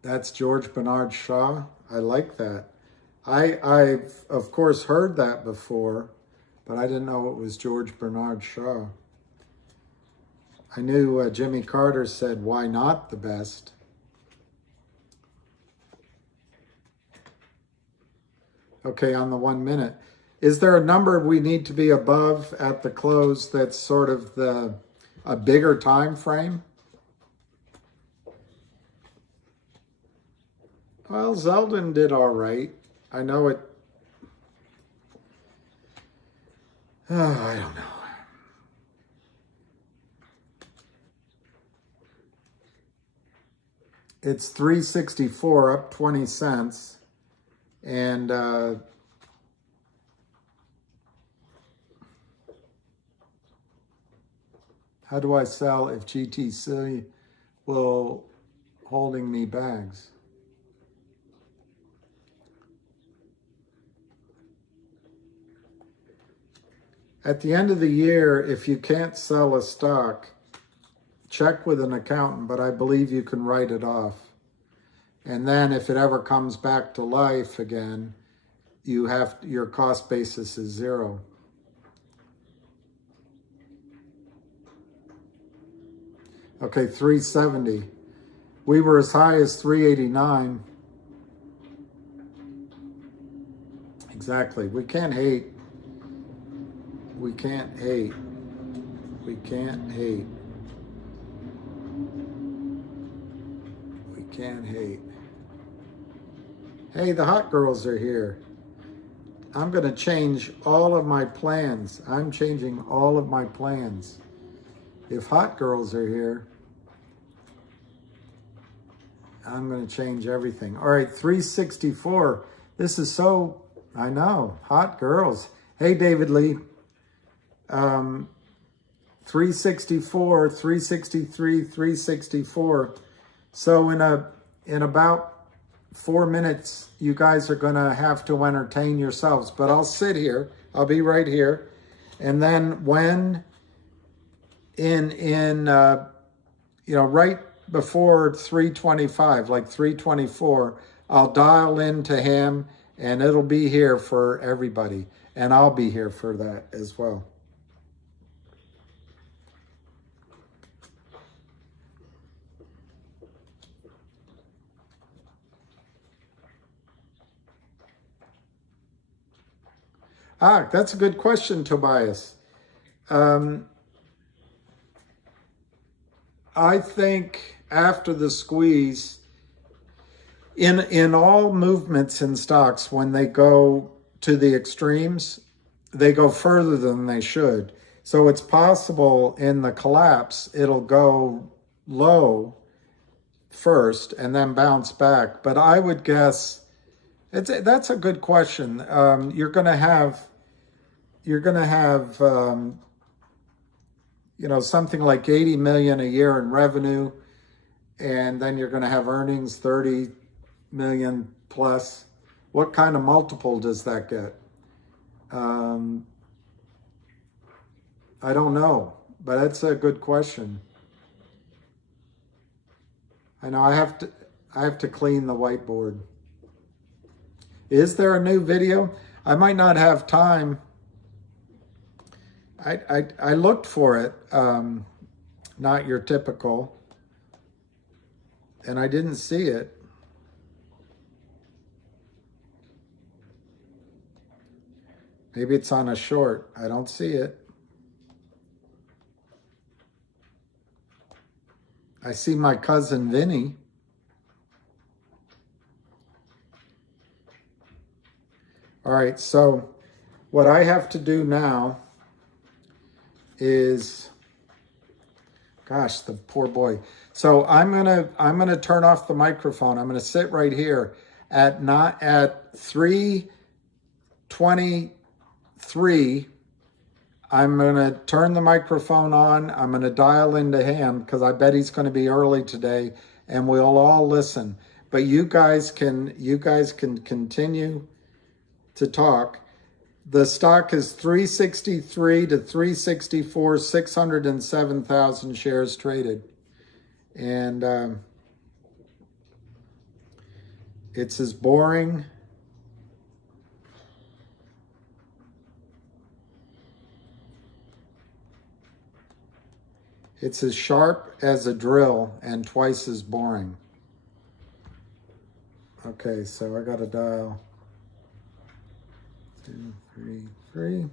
That's George Bernard Shaw. I like that. I've, of course, heard that before, but I didn't know it was George Bernard Shaw. I knew Jimmy Carter said, "Why not the best?" Okay, on the 1 minute. Is there a number we need to be above at the close that's sort of a bigger time frame? Well, Zeldin did all right. I know it. I don't know. It's 364, up 20 cents. And how do I sell if GTC will holding me bags? At the end of the year, if you can't sell a stock, check with an accountant, but I believe you can write it off. And then if it ever comes back to life again, your cost basis is zero. Okay, 370. We were as high as 389. Exactly. We can't hate. We can't hate. We can't hate. We can't hate. Hey, the hot girls are here. I'm going to change all of my plans. I'm changing all of my plans. If hot girls are here, I'm going to change everything. All right, 364. This is so, I know, hot girls. Hey, David Lee. 364, 363, 364. So in about 4 minutes, you guys are going to have to entertain yourselves. But I'll sit here. I'll be right here. And then when right before 325, like 324, I'll dial into him and it'll be here for everybody. And I'll be here for that as well. That's a good question, Tobias. I think after the squeeze, in all movements in stocks, when they go to the extremes, they go further than they should. So it's possible in the collapse, it'll go low first and then bounce back. But I would guess that's a good question. You're going to have something like 80 million a year in revenue, and then you're going to have earnings 30 million plus. What kind of multiple does that get? I don't know, but that's a good question. I know I have to clean the whiteboard. Is there a new video? I might not have time. I looked for it, not your typical, and I didn't see it. Maybe it's on a short. I don't see it. I see my cousin Vinny. All right, so what I have to do now is, gosh, the poor boy. So I'm gonna turn off the microphone. I'm gonna sit right here at 3:23. I'm gonna turn the microphone on. I'm gonna dial into him because I bet he's gonna be early today, and we'll all listen. but you guys can continue to talk. The stock is 363 to 364, 607,000 shares traded. And it's as boring it's as sharp as a drill and twice as boring. Okay, so I got to dial 233, and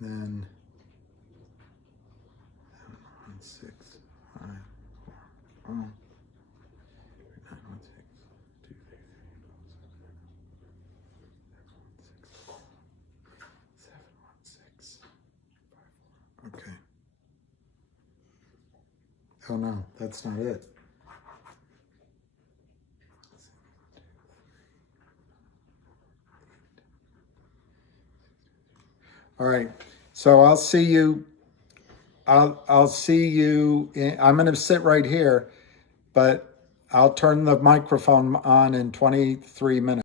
then 716 5 4 916 716. Okay. Oh no, that's not it. All right. So I'll see you. I'll see you. I'm going to sit right here, but I'll turn the microphone on in 23 minutes.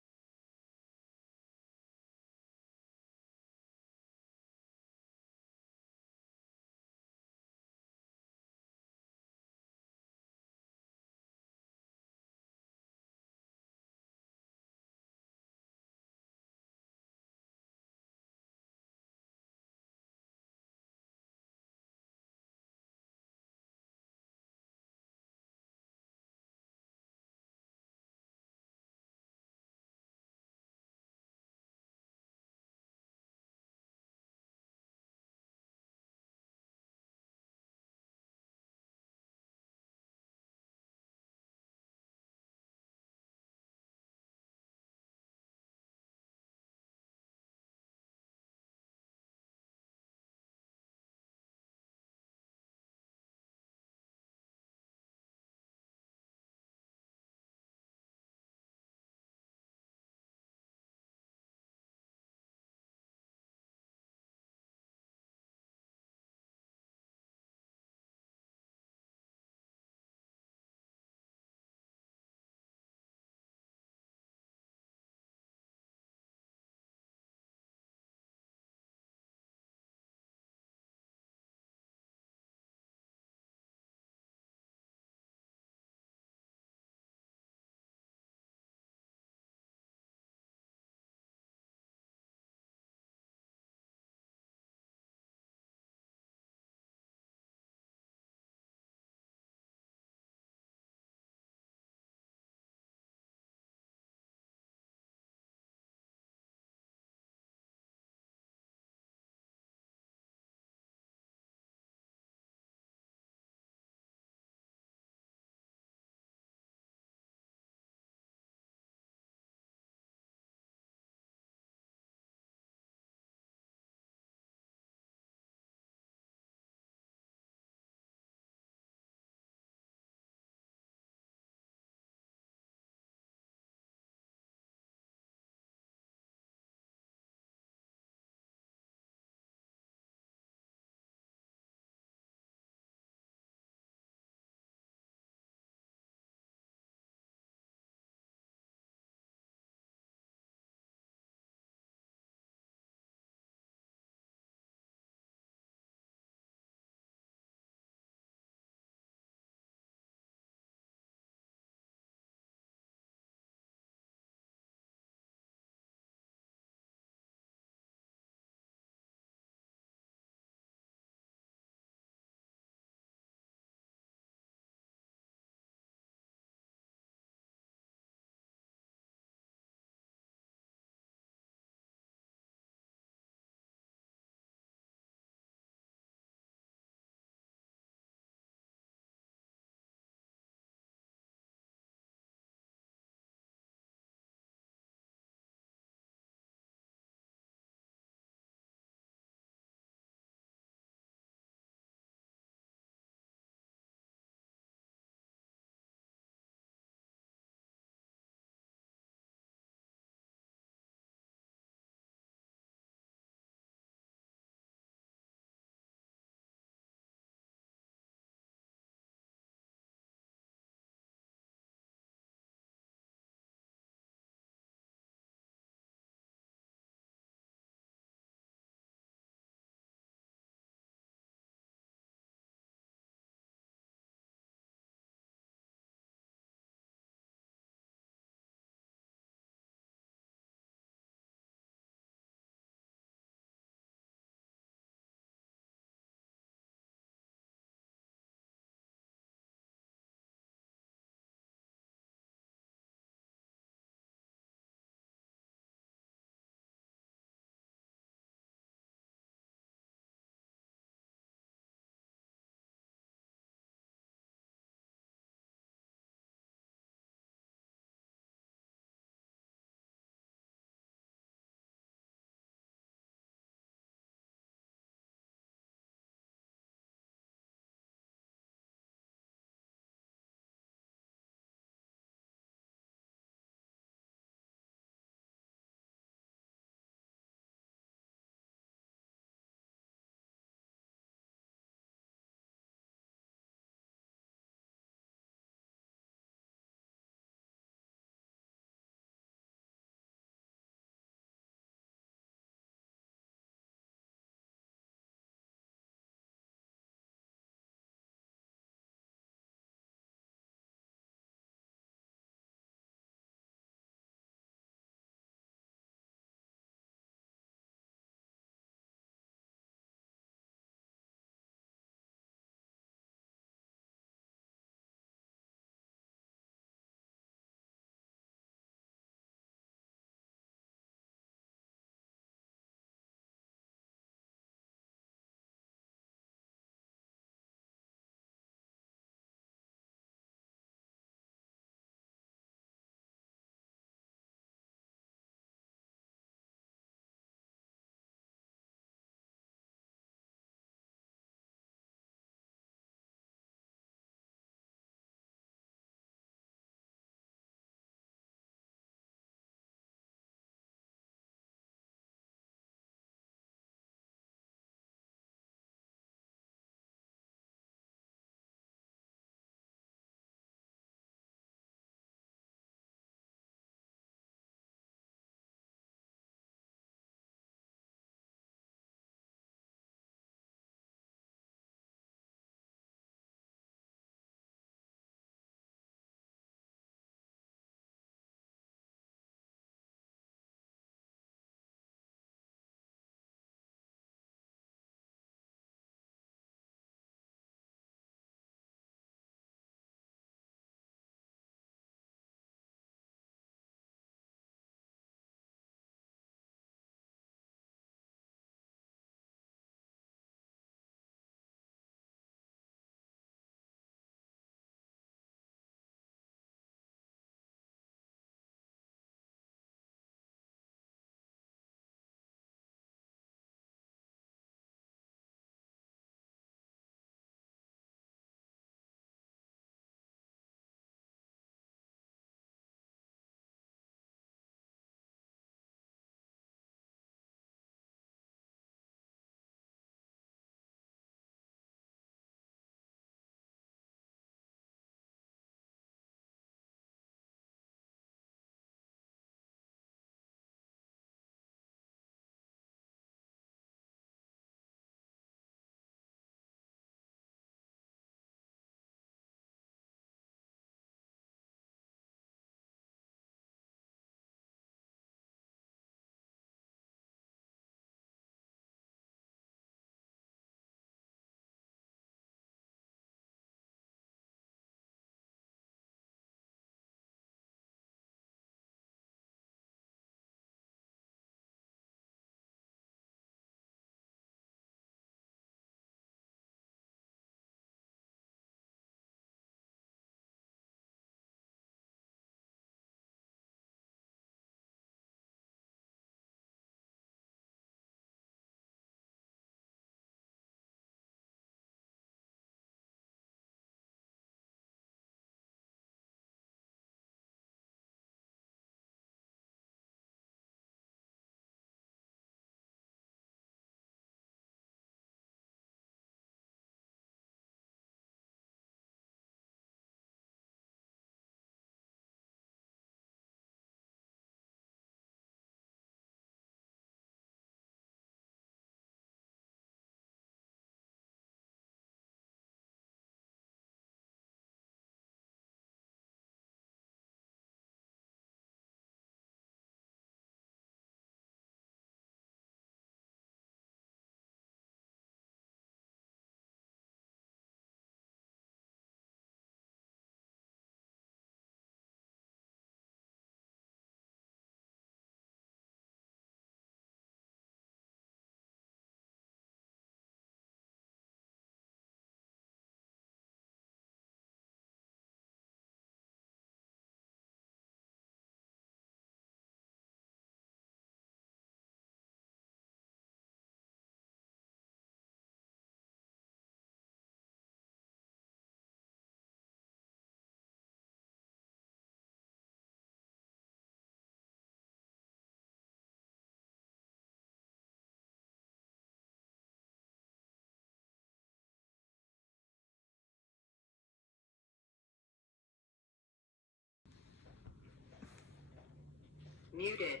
Muted.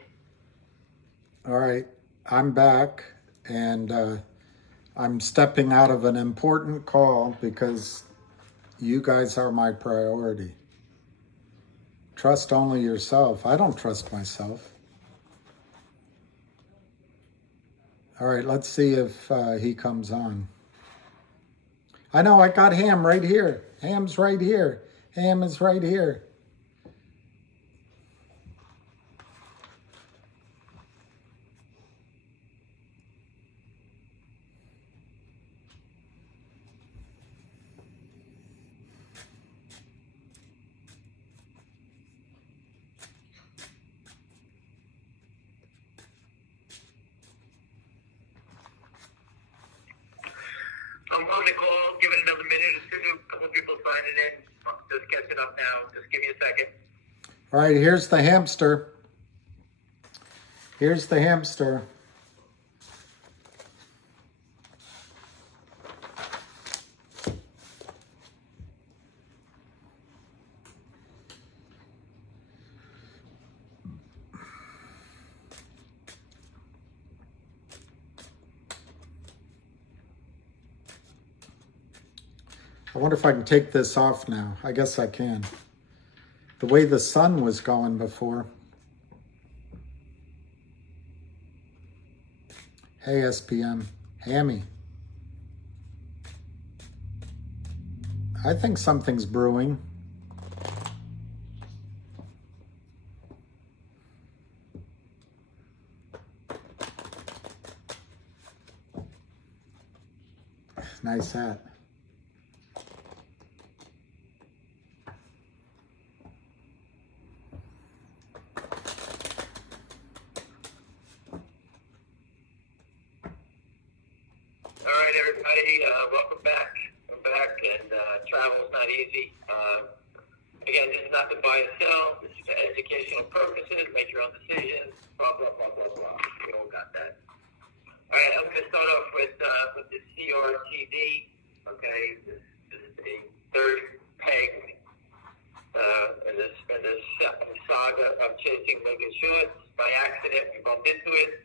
All right, I'm back, and I'm stepping out of an important call because you guys are my priority. Trust only yourself. I don't trust myself. All right, let's see if he comes on. I know, I got Ham right here. Ham's right here. Ham is right here. I'm on the call. Give it another minute or two. A couple people signing in. I'm just catching up now. Just give me a second. All right, here's the hamster. Here's the hamster. I wonder if I can take this off now. I guess I can. The way the sun was going before. Hey, SPM. Hammy. I think something's brewing. Nice hat. All right, everybody. Welcome back. I'm back, and travel is not easy. Again, this is not to buy or sell. This is for educational purposes. Make your own decisions. Blah, blah, blah, blah, blah. We all got that. All right, I'm going to start off with the CRTV. Okay, this is the third peg in this saga of chasing Lincoln Shorts. By accident, we bumped into it,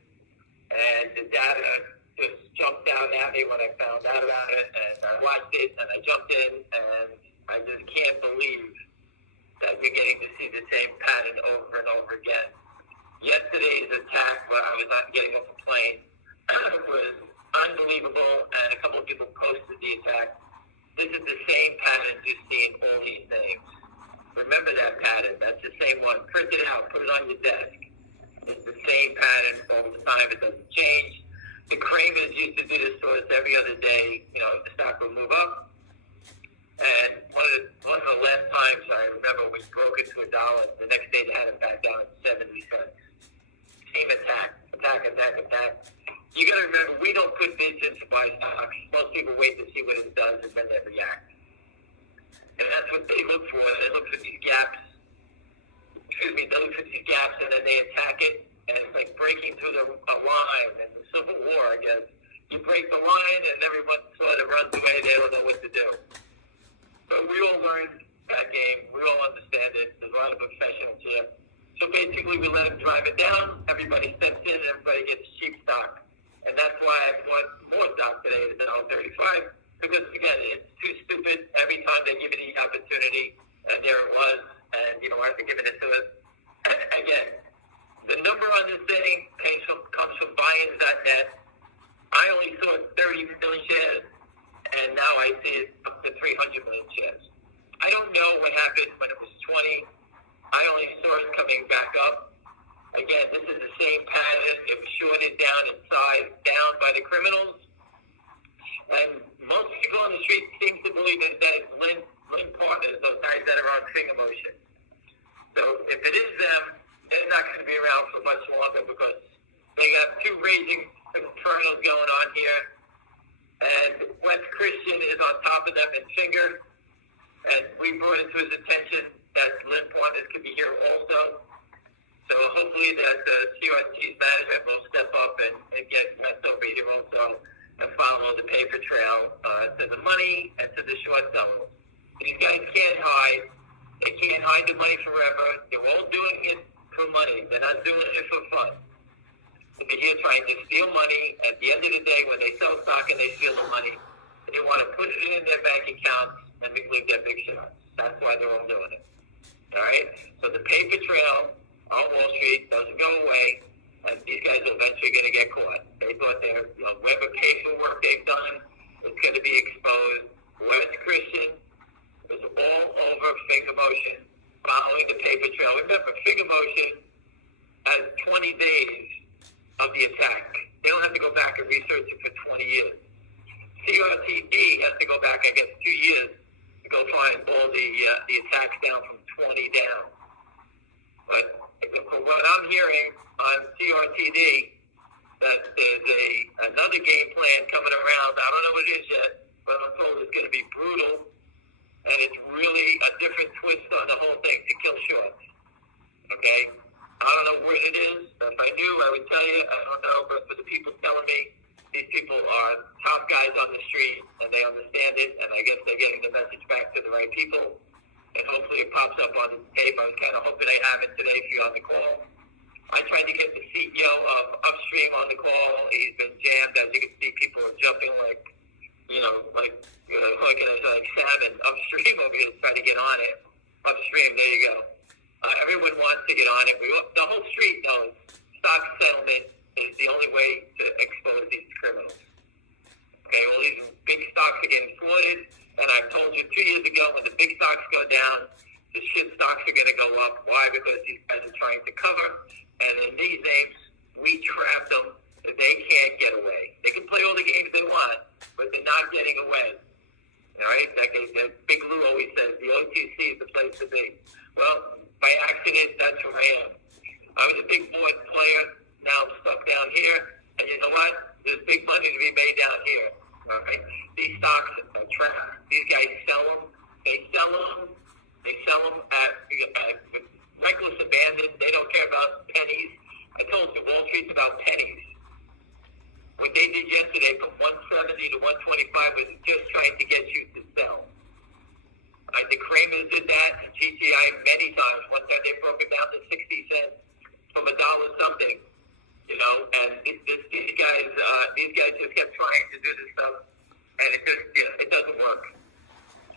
and the data just jumped out at me when I found out about it, and I watched it, and I jumped in, and I just can't believe that we're getting to see the same pattern over and over again. Yesterday's attack, where I was not getting off a plane, was unbelievable, and a couple of people posted the attack. This is the same pattern you see in all these names. Remember that pattern. That's the same one. Print it out. Put it on your desk. It's the same pattern all the time. It doesn't change. The Kramers used to do this to us every other day. You know, the stock would move up. And one of the last times I remember we broke it to $1. The next day they had it back down at 70 cents. Same attack. You got to remember, we don't put bids in to buy stocks. Most people wait to see what it does and then they react. And that's what they look for. They look for these gaps. They look for these gaps and then they attack it. And it's like breaking through a line in the Civil War, I guess. You break the line and everyone sort of runs away. They don't know what to do. But we all learned that game. We all understand it. There's a lot of professionals here. So basically, we let them drive it down. Everybody steps in and everybody gets cheap stock. And that's why I bought more stock today at $1.35. Because, again, it's too stupid. Every time they give me the opportunity, and there it was, and, you know, after giving it to us. Again, the number on this thing comes from buy-ins.net. I only saw 30 million shares, and now I see it up to 300 million shares. I don't know what happened when it was 20. I only saw it coming back up. Again, this is the same pattern. It was shorted down inside, down by the criminals. And most people on the street seem to believe that it's Lynn Partners, those guys that are on finger motion. So if it is them, they're not going to be around for much longer because they got two raging infernos going on here. And West Christian is on top of them in finger. And we brought it to his attention that Lynn Partners could be here also. So hopefully that CRT's management will step up and get West over here also and follow the paper trail to the money and to the short sellers. These guys can't hide. They can't hide the money forever. They're all doing it for money. They're not doing it for fun. They're here trying to steal money. At the end of the day, when they sell stock and they steal the money, they want to put it in their bank accounts and leave their big shots. That's why they're all doing it. All right? So the paper trail on Wall Street doesn't go away, and these guys are eventually going to get caught. They thought whatever paperwork they've done is going to be exposed. West Christian was all over Finger Motion following the paper trail. Remember, Finger Motion has 20 days of the attack. They don't have to go back and research it for 20 years. CRTD has to go back, I guess, 2 years to go find all the attacks down from 20 down. But from what I'm hearing on CRTD, that there's another game plan coming around. I don't know what it is yet, but I'm told it's going to be brutal, and it's really a different twist on the whole thing to kill shorts. Okay? I don't know what it is. If I knew, I would tell you. I don't know, but for the people telling me, these people are top guys on the street, and they understand it, and I guess they're getting the message back to the right people, and hopefully it pops up on the tape. I was kind of hoping I have it today if you're on the call. I tried to get the CEO of Upstream on the call. He's been jammed. As you can see, people are jumping like salmon upstream over here trying to get on it. Upstream, there you go. Everyone wants to get on it. The whole street knows stock settlement is the only way to expose these criminals. Okay, well, these big stocks are getting flooded, and I told you 2 years ago when the big stocks go down, the shit stocks are going to go up. Why? Because these guys are trying to cover, and in these names, we trapped them. They can't get away. They can play all the games they want, but they're not getting away. All right? Like Big Lou always says, the OTC is the place to be. Well, by accident, that's where I am. I was a big board player. Now I'm stuck down here. And you know what? There's big money to be made down here. All right? These stocks are trapped. These guys sell them. They sell them. They sell them at reckless abandon. They don't care about pennies. I told you, Wall Street's about pennies. What they did yesterday from 170 to 125 was just trying to get you to sell. The Kramers did that, and GTI many times. One time they broke it down to 60 cents from $1 something, you know. And these guys just kept trying to do this stuff, and it doesn't work.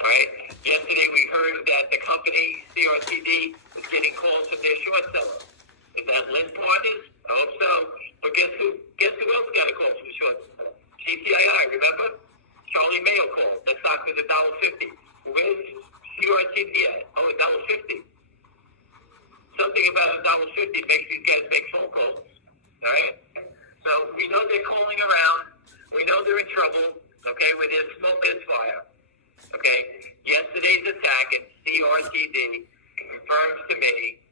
All right. Yesterday we heard that the company CRTD is getting calls from their short sellers. Is that Lynn Partners? I hope so. But guess who else got a call from the short seller? GTII, remember? Charlie Mayo called. That stock was $1.50. Where's CRTD at? Oh, $1.50. Something about $1.50 makes these guys make phone calls. All right? So we know they're calling around. We know they're in trouble. Okay? Where there's smoke, there's fire. Okay? Yesterday's attack at CRTD confirms to me,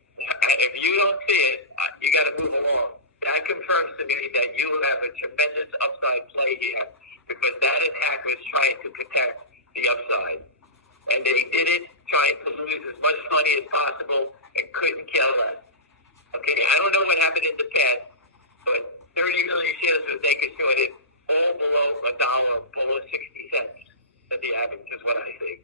if you don't see it, you got to move along. That confirms to me that you have a tremendous upside play here, because that attack was trying to protect the upside. And they did it trying to lose as much money as possible and couldn't care less. Okay, I don't know what happened in the past, but 30 million shares was taken shorted, all below $1, below 60 cents at the average is what I see.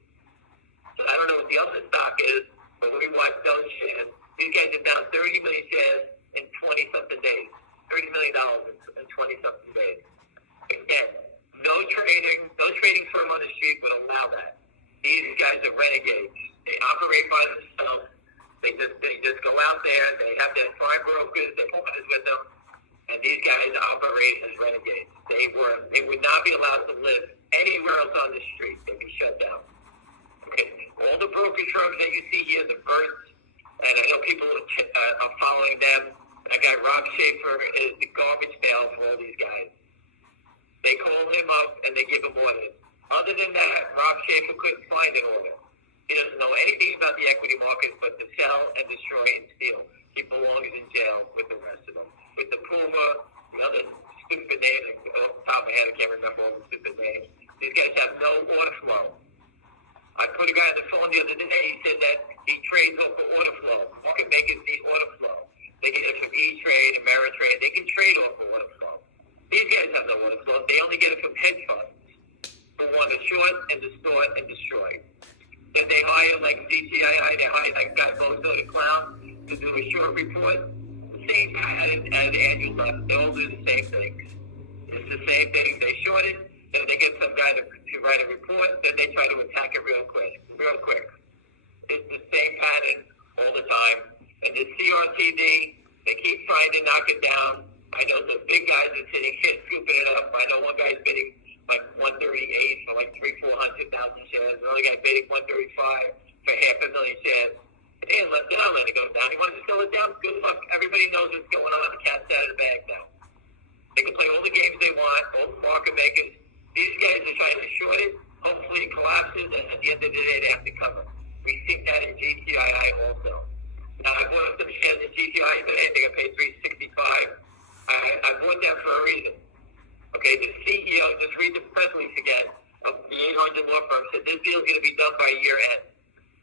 So I don't know what the other stock is, but when we watch those shares, these guys are down 30 million shares in 20-something days. $30 million in 20-something days. Again, no trading firm on the street would allow that. These guys are renegades. They operate by themselves. They just go out there. They have their prime brokers, their partners with them, and these guys operate as renegades. They would not be allowed to live anywhere else on the street. They'd be shut down. Okay. All the brokerage firms that you see here, the Burts, and I know people are following them. That guy Rob Schaefer is the garbage pail for all these guys. They call him up and they give him orders. Other than that, Rob Schaefer couldn't find an order. He doesn't know anything about the equity markets but to sell and destroy and steal. He belongs in jail with the rest of them. With the Puma, the other stupid names, off the top of my head, I can't remember all the stupid names. These guys have no order flow. I put a guy on the phone the other day, he said that he trades off the order flow. Market makers need order flow. They get it from E-Trade, Ameritrade. They can trade off the order flow. These guys have no order flow. They only get it from hedge funds who want to short and distort and destroy. Then they hire like GTII, they hire that guy Bozo the Clown. to do a short report. The same pattern as annual left. They all do the same things. It's the same thing. They short it, then they get some guy to write a report, then they try to attack it real quick. It's the same pattern all the time. And the CRTD, they keep trying to knock it down. I know the big guys are sitting here scooping it up. I know one guy's bidding like 138 for like 400,000 shares. Another guy bidding 135 for 500,000 shares. Hey, let it go down. He wants to sell it down? Good luck. Everybody knows what's going on. The cat's out of the bag now. They can play all the games they want, all the market makers. These guys are trying to short it. Hopefully it collapses, and at the end of the day, they have to cover. We think that in GTII also. Now, I bought some shares in GTII today. I think I paid $365. I bought that for a reason. Okay, the CEO, just read the press release again, of the 800 law firm said this deal is going to be done by year end.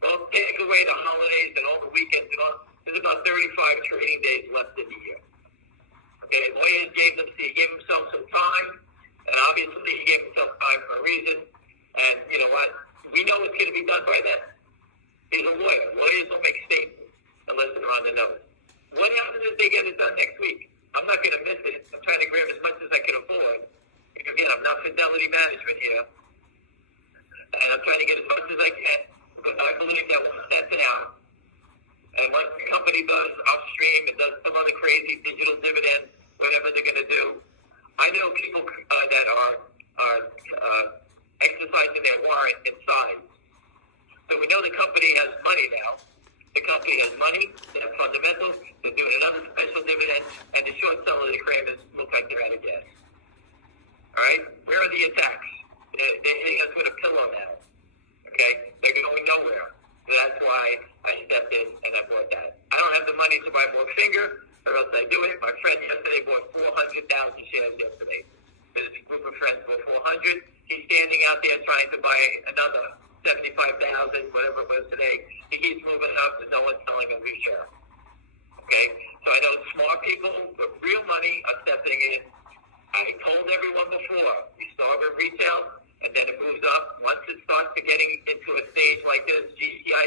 Well, take away the holidays and all the weekends and all. There's about 35 trading days left in the year. Okay, lawyers gave himself some time, and obviously he gave himself time for a reason. And you know what? We know it's going to be done by then. He's a lawyer. Lawyers don't make statements unless they're on the nose. What happens if they get it done next week? I'm not going to miss it. I'm trying to grab as much as I can afford. Again, I'm not Fidelity Management here. And I'm trying to get as much as I can. Because I believe that once that's it out, and once the company does upstream and does some other crazy digital dividend, whatever they're going to do, I know people that are exercising their warrant in size. So we know the company has money now. The company has money, they have fundamentals, they're doing another special dividend, and the short seller, the Kramers, look like they're out of gas. All right? Where are the attacks? They're hitting us with a pillow now. Okay? They're going nowhere. So that's why I stepped in and I bought that. I don't have the money to buy more finger, or else I do it. My friend yesterday bought 400,000 shares yesterday. There's a group of friends bought 400. He's standing out there trying to buy another 75,000, whatever it was today. He keeps moving up, and no one's selling a new share. Okay? So I know smart people with real money are stepping in. I told everyone before, we start with retail, and then it moves up. Once it starts to getting into a stage like this, GTI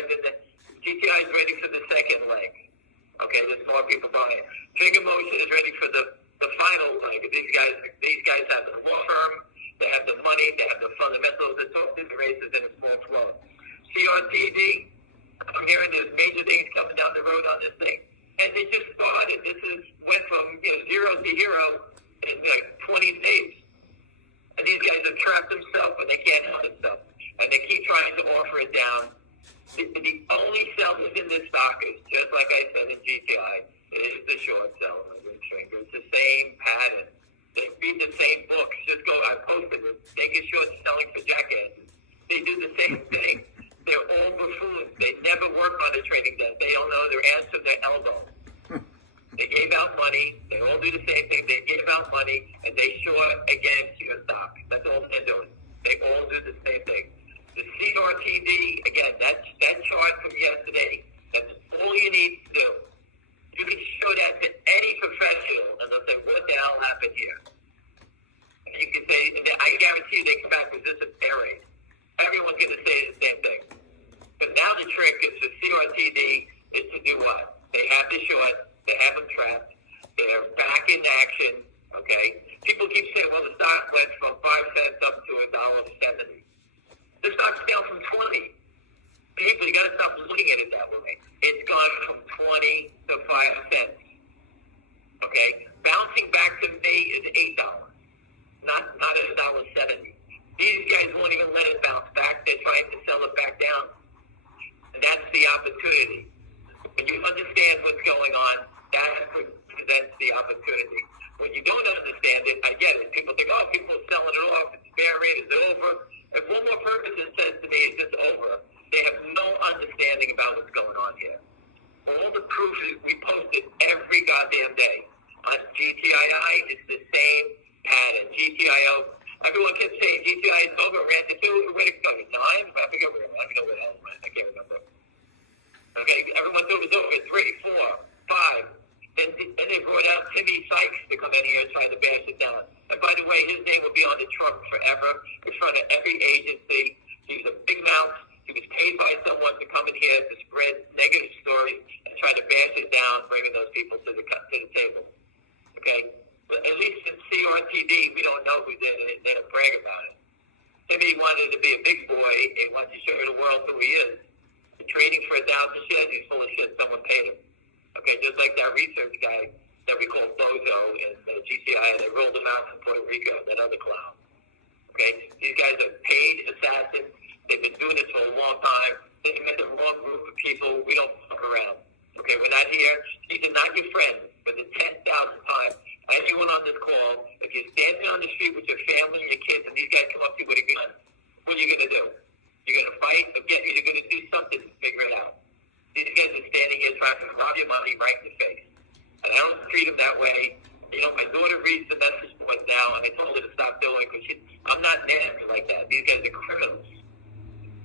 is ready for the second leg. Okay, the smart people buying. Finger Motion is ready for the final leg. These guys have the law firm, they have the money, they have the fundamentals, they talk to the races in a small flow. CRTD, I'm hearing there's major things coming down the road on this thing. And it just started. Went from 0 to hero in like 20 days. And these guys have trapped themselves, and they can't help themselves. And they keep trying to offer it down. The only sellers in this stock is, just like I said in GTI, it is the short sellers. It's the same pattern. They read the same books. I posted it. Take a short selling for jackasses. They do the same thing. They're all buffoons. They never work on a trading desk. They all know their hands to their elbow. They gave out money. They all do the same thing. They give out money, and they short against your stock. That's all they're doing. They all do the same thing. The CRTD, again, that chart from yesterday, that's all you need to do. You can show that to any professional, and they'll say, what the hell happened here? And you can say, and I guarantee you they come back with this a air raid. Everyone's going to say the same thing. But now the trick is for CRTD is to do what? They have the short. They have them trapped. They're back in action. Okay? People keep saying, well, the stock went from 5 cents up to $1.70. The stock's down from 20. People, you got to stop looking at it that way. It's gone from 20 to 5 cents. Okay? Bouncing back to me is $8. Not at $1.70. These guys won't even let it bounce back. They're trying to sell it back down. And that's the opportunity. When you understand what's going on, that presents the opportunity. When you don't understand it, I get it. People think, oh, people are selling it off. It's fair rate. Is it over? If one more person says to me, is this over? They have no understanding about what's going on here. All the proof is we post it every goddamn day. On GTII, it's the same pattern. GTIO, everyone kept saying GTI is over, ran to 2, where did it go? 9? I forget where it went. I can't remember. Okay, everyone thought it was over 3, 4, 5. And they brought out Timmy Sykes to come in here and try to bash it down. And by the way, his name will be on the trunk forever in front of every agency. He was a big mouth. He was paid by someone to come in here to spread negative stories and try to bash it down, bringing those people to the table. Okay? But at least in CRTD, we don't know who did it. They don't brag about it. Maybe he wanted to be a big boy. He wants to show the world who he is. Trading for 1,000 shares, he's full of shit. Someone paid him. Okay, just like that research guy that we called Bozo in GTI, they rolled him out from Puerto Rico, that other clown. Okay, these guys are paid assassins. They've been doing this for a long time. They met the wrong group of people. We don't fuck around. Okay, we're not here. These are not your friends for the 10,000th time. Anyone on this call, if you're standing on the street with your family and your kids, and these guys come up to you with a gun, what are you going to do? You're going to fight? Again, you're going to do something to figure it out. These guys are standing here trying to rob your money right in the face. And I don't treat them that way. You know, my daughter reads the message boards now, and I told her to stop doing it because I'm not nasty like that. These guys are criminals.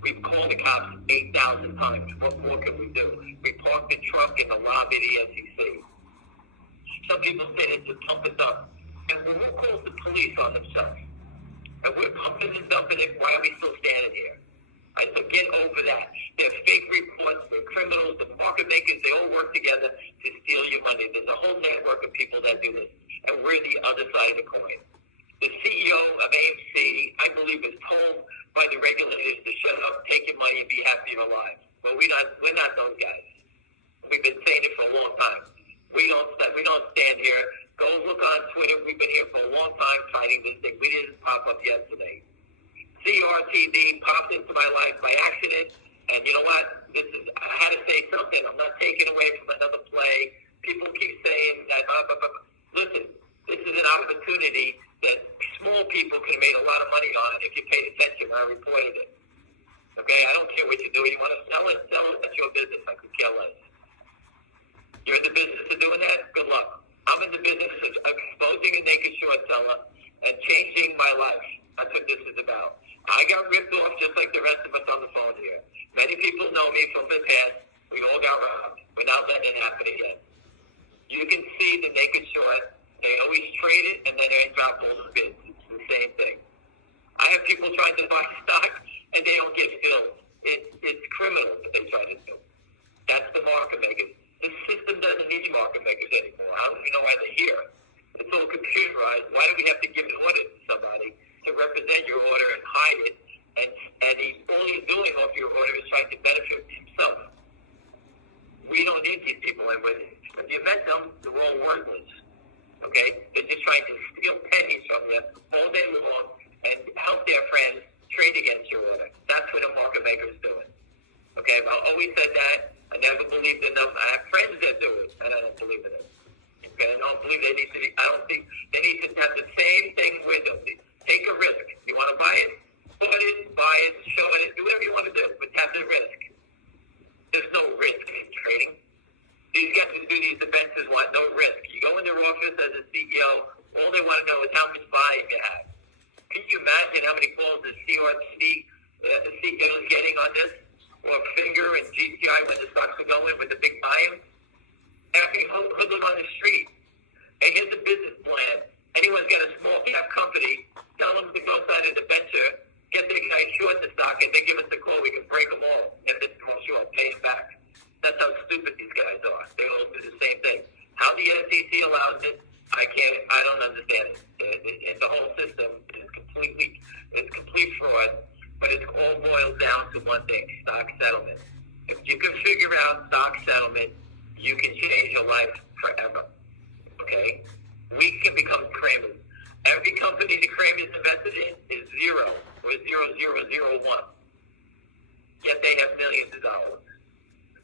We've called the cops 8,000 times. What more can we do? We parked the truck in the lobby of the SEC. Some people say this to pump us up. And when we call the police on themselves, and we're pumping and dumping it, why are we still standing here? I said, get over that. They're fake reports, they're criminals, the market makers, they all work together to steal your money. There's a whole network of people that do this, and we're the other side of the coin. The CEO of AMC, I believe, is told by the regulators to shut up, take your money, and be happy you're alive. Well, we're not those guys. We've been saying it for a long time. We don't stand here. Go look on Twitter. We've been here for a long time fighting this thing. We didn't pop up yesterday. CRTD popped into my life by accident, and you know what? I had to say something. I'm not taking away from another play. People keep saying that. Listen, this is an opportunity that small people could have made a lot of money on if you paid attention when I reported it. Okay, I don't care what you do. You want to sell it? That's your business. I could care less. You're in the business of doing that? Good luck. I'm in the business of exposing a naked short seller and changing my life. That's what this is about. I got ripped off just like the rest of us on the phone here. Many people know me from the past. We all got robbed. We're not letting it happen again. You can see the naked short. They always trade it, and then they drop all the bids. It's the same thing. I have people trying to buy stock, and they don't get filled. It's criminal what they try to do. That's the market makers. This system doesn't need market makers anymore. I don't even know why they're here. It's all computerized. Why do we have to give an order to somebody to represent your order and hide it? And all he's doing off your order is trying to benefit himself. We don't need these people. And when you met them, they're all worthless. Okay? They're just trying to steal pennies from you all day long and help their friends trade against your order. That's what a market maker is doing. Okay? I've always said that. I never believed in them. I have friends that do it, and I don't believe in them. Okay? I don't believe they need to be, I don't think they need to have the same thing with them. Take a risk. You want to buy it? Put it, buy it, show it, do whatever you want to do, but have the risk. There's no risk in trading. These guys who do these defenses want no risk. You go in their office as a CEO, all they want to know is how much volume you have. Can you imagine how many calls the CEO is getting on this? Or Finger and GTI when the stocks are going with the big volume? Every hoodlum on the street. Hey, here's a business plan. Anyone's got a small cap company, tell them to go sign a debenture, get the guy short the stock, and then give us a call. We can break them all. And if it's all short, pay it back. That's how stupid these guys are. They all do the same thing. How the SEC allows it, I don't understand it. The whole system is complete fraud, but it all boils down to one thing, stock settlement. If you can figure out stock settlement, you can change your life forever. Okay? We can become Kramers. Every company the Kramers invested in is zero or 0001. Yet they have millions of dollars.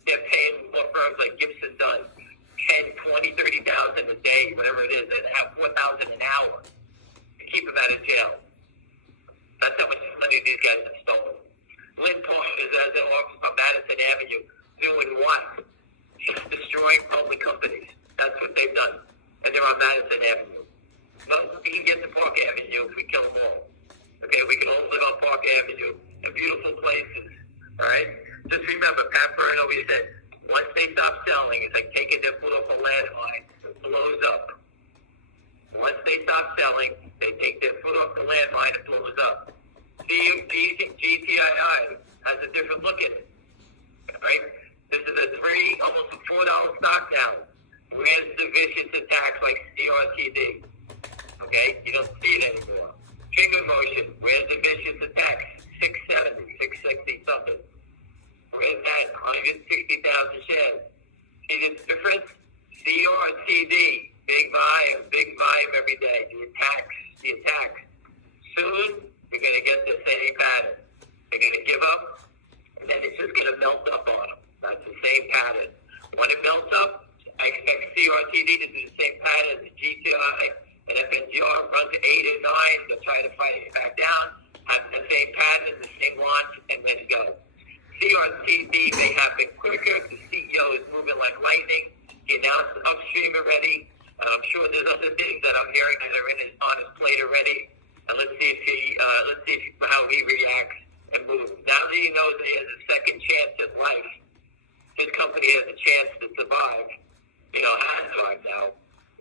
They're paying law firms like Gibson Dunn 10, 20, 30,000 a day, whatever it is, and have 4,000 an hour to keep them out of jail. That's how much money these guys have stolen. Lynn Park is at the office on Madison Avenue doing what? Just destroying public companies. That's what they've done. And they're on Madison Avenue. Well, we can get to Park Avenue if we kill them all. Okay, we can all live on Park Avenue in beautiful places. All right? Just remember, Pat Byrne always said, once they stop selling, it's like taking their foot off a landmine. It blows up. Once they stop selling, they take their foot off the landmine and blows up. GTII has a different look at it. Right? This is a almost a $4 stock now. Where's the vicious attacks like CRTD? Okay, you don't see it anymore. Finger motion, where's the vicious attacks? 670, 660 something. Where's that? 160,000 shares. See the difference? CRTD, big volume every day. The attacks. Soon, you're going to get the same pattern. They're going to give up, and then it's just going to melt up on them. That's the same pattern. When it melts up, I expect CRTD to do the same pattern as the GTI and FNGR runs to 8 and 9. They'll try to fight it back down, have the same pattern, the same launch, and then go. CRTD may happen quicker. The CEO is moving like lightning. He announced upstream already. I'm sure there's other things that I'm hearing that are on his plate already. And let's see how he reacts and moves. Now that he knows that he has a second chance at life, his company has a chance to survive. Has survived now.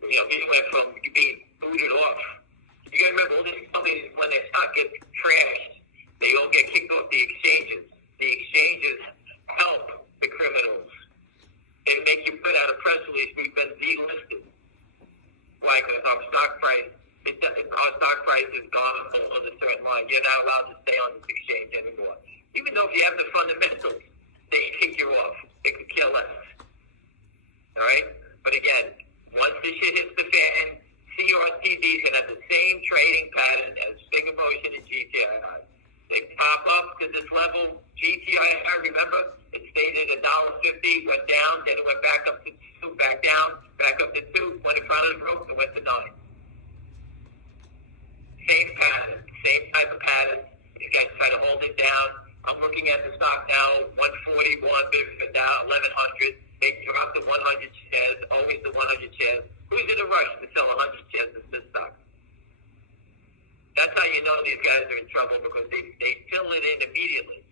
He went from being booted off. You got to remember, all these companies, when their stock gets trashed, they all get kicked off the exchanges. The exchanges help the criminals. They make you put out a press release, we've been delisted. Why? Because our stock price has gone on a certain line. You're not allowed to stay on this exchange anymore. Even though if you have the fundamentals, they kick you off. They could kill us. All right? But again, once this shit hits the fan, CRTD is going to have the same trading pattern as finger motion and GTII. They pop up to this level. GTII, remember, it stayed at $1.50, went down, then it went back up to 2, back down, back up to 2, went in front of the broke, and went to 9. Same pattern, same type of pattern. These guys try to hold it down. I'm looking at the stock now, 141, bid down, 1,100. They dropped the 100 shares, always the 100 shares. Who's in a rush to sell 100 shares of this stock? That's how you know these guys are in trouble, because they fill it in immediately.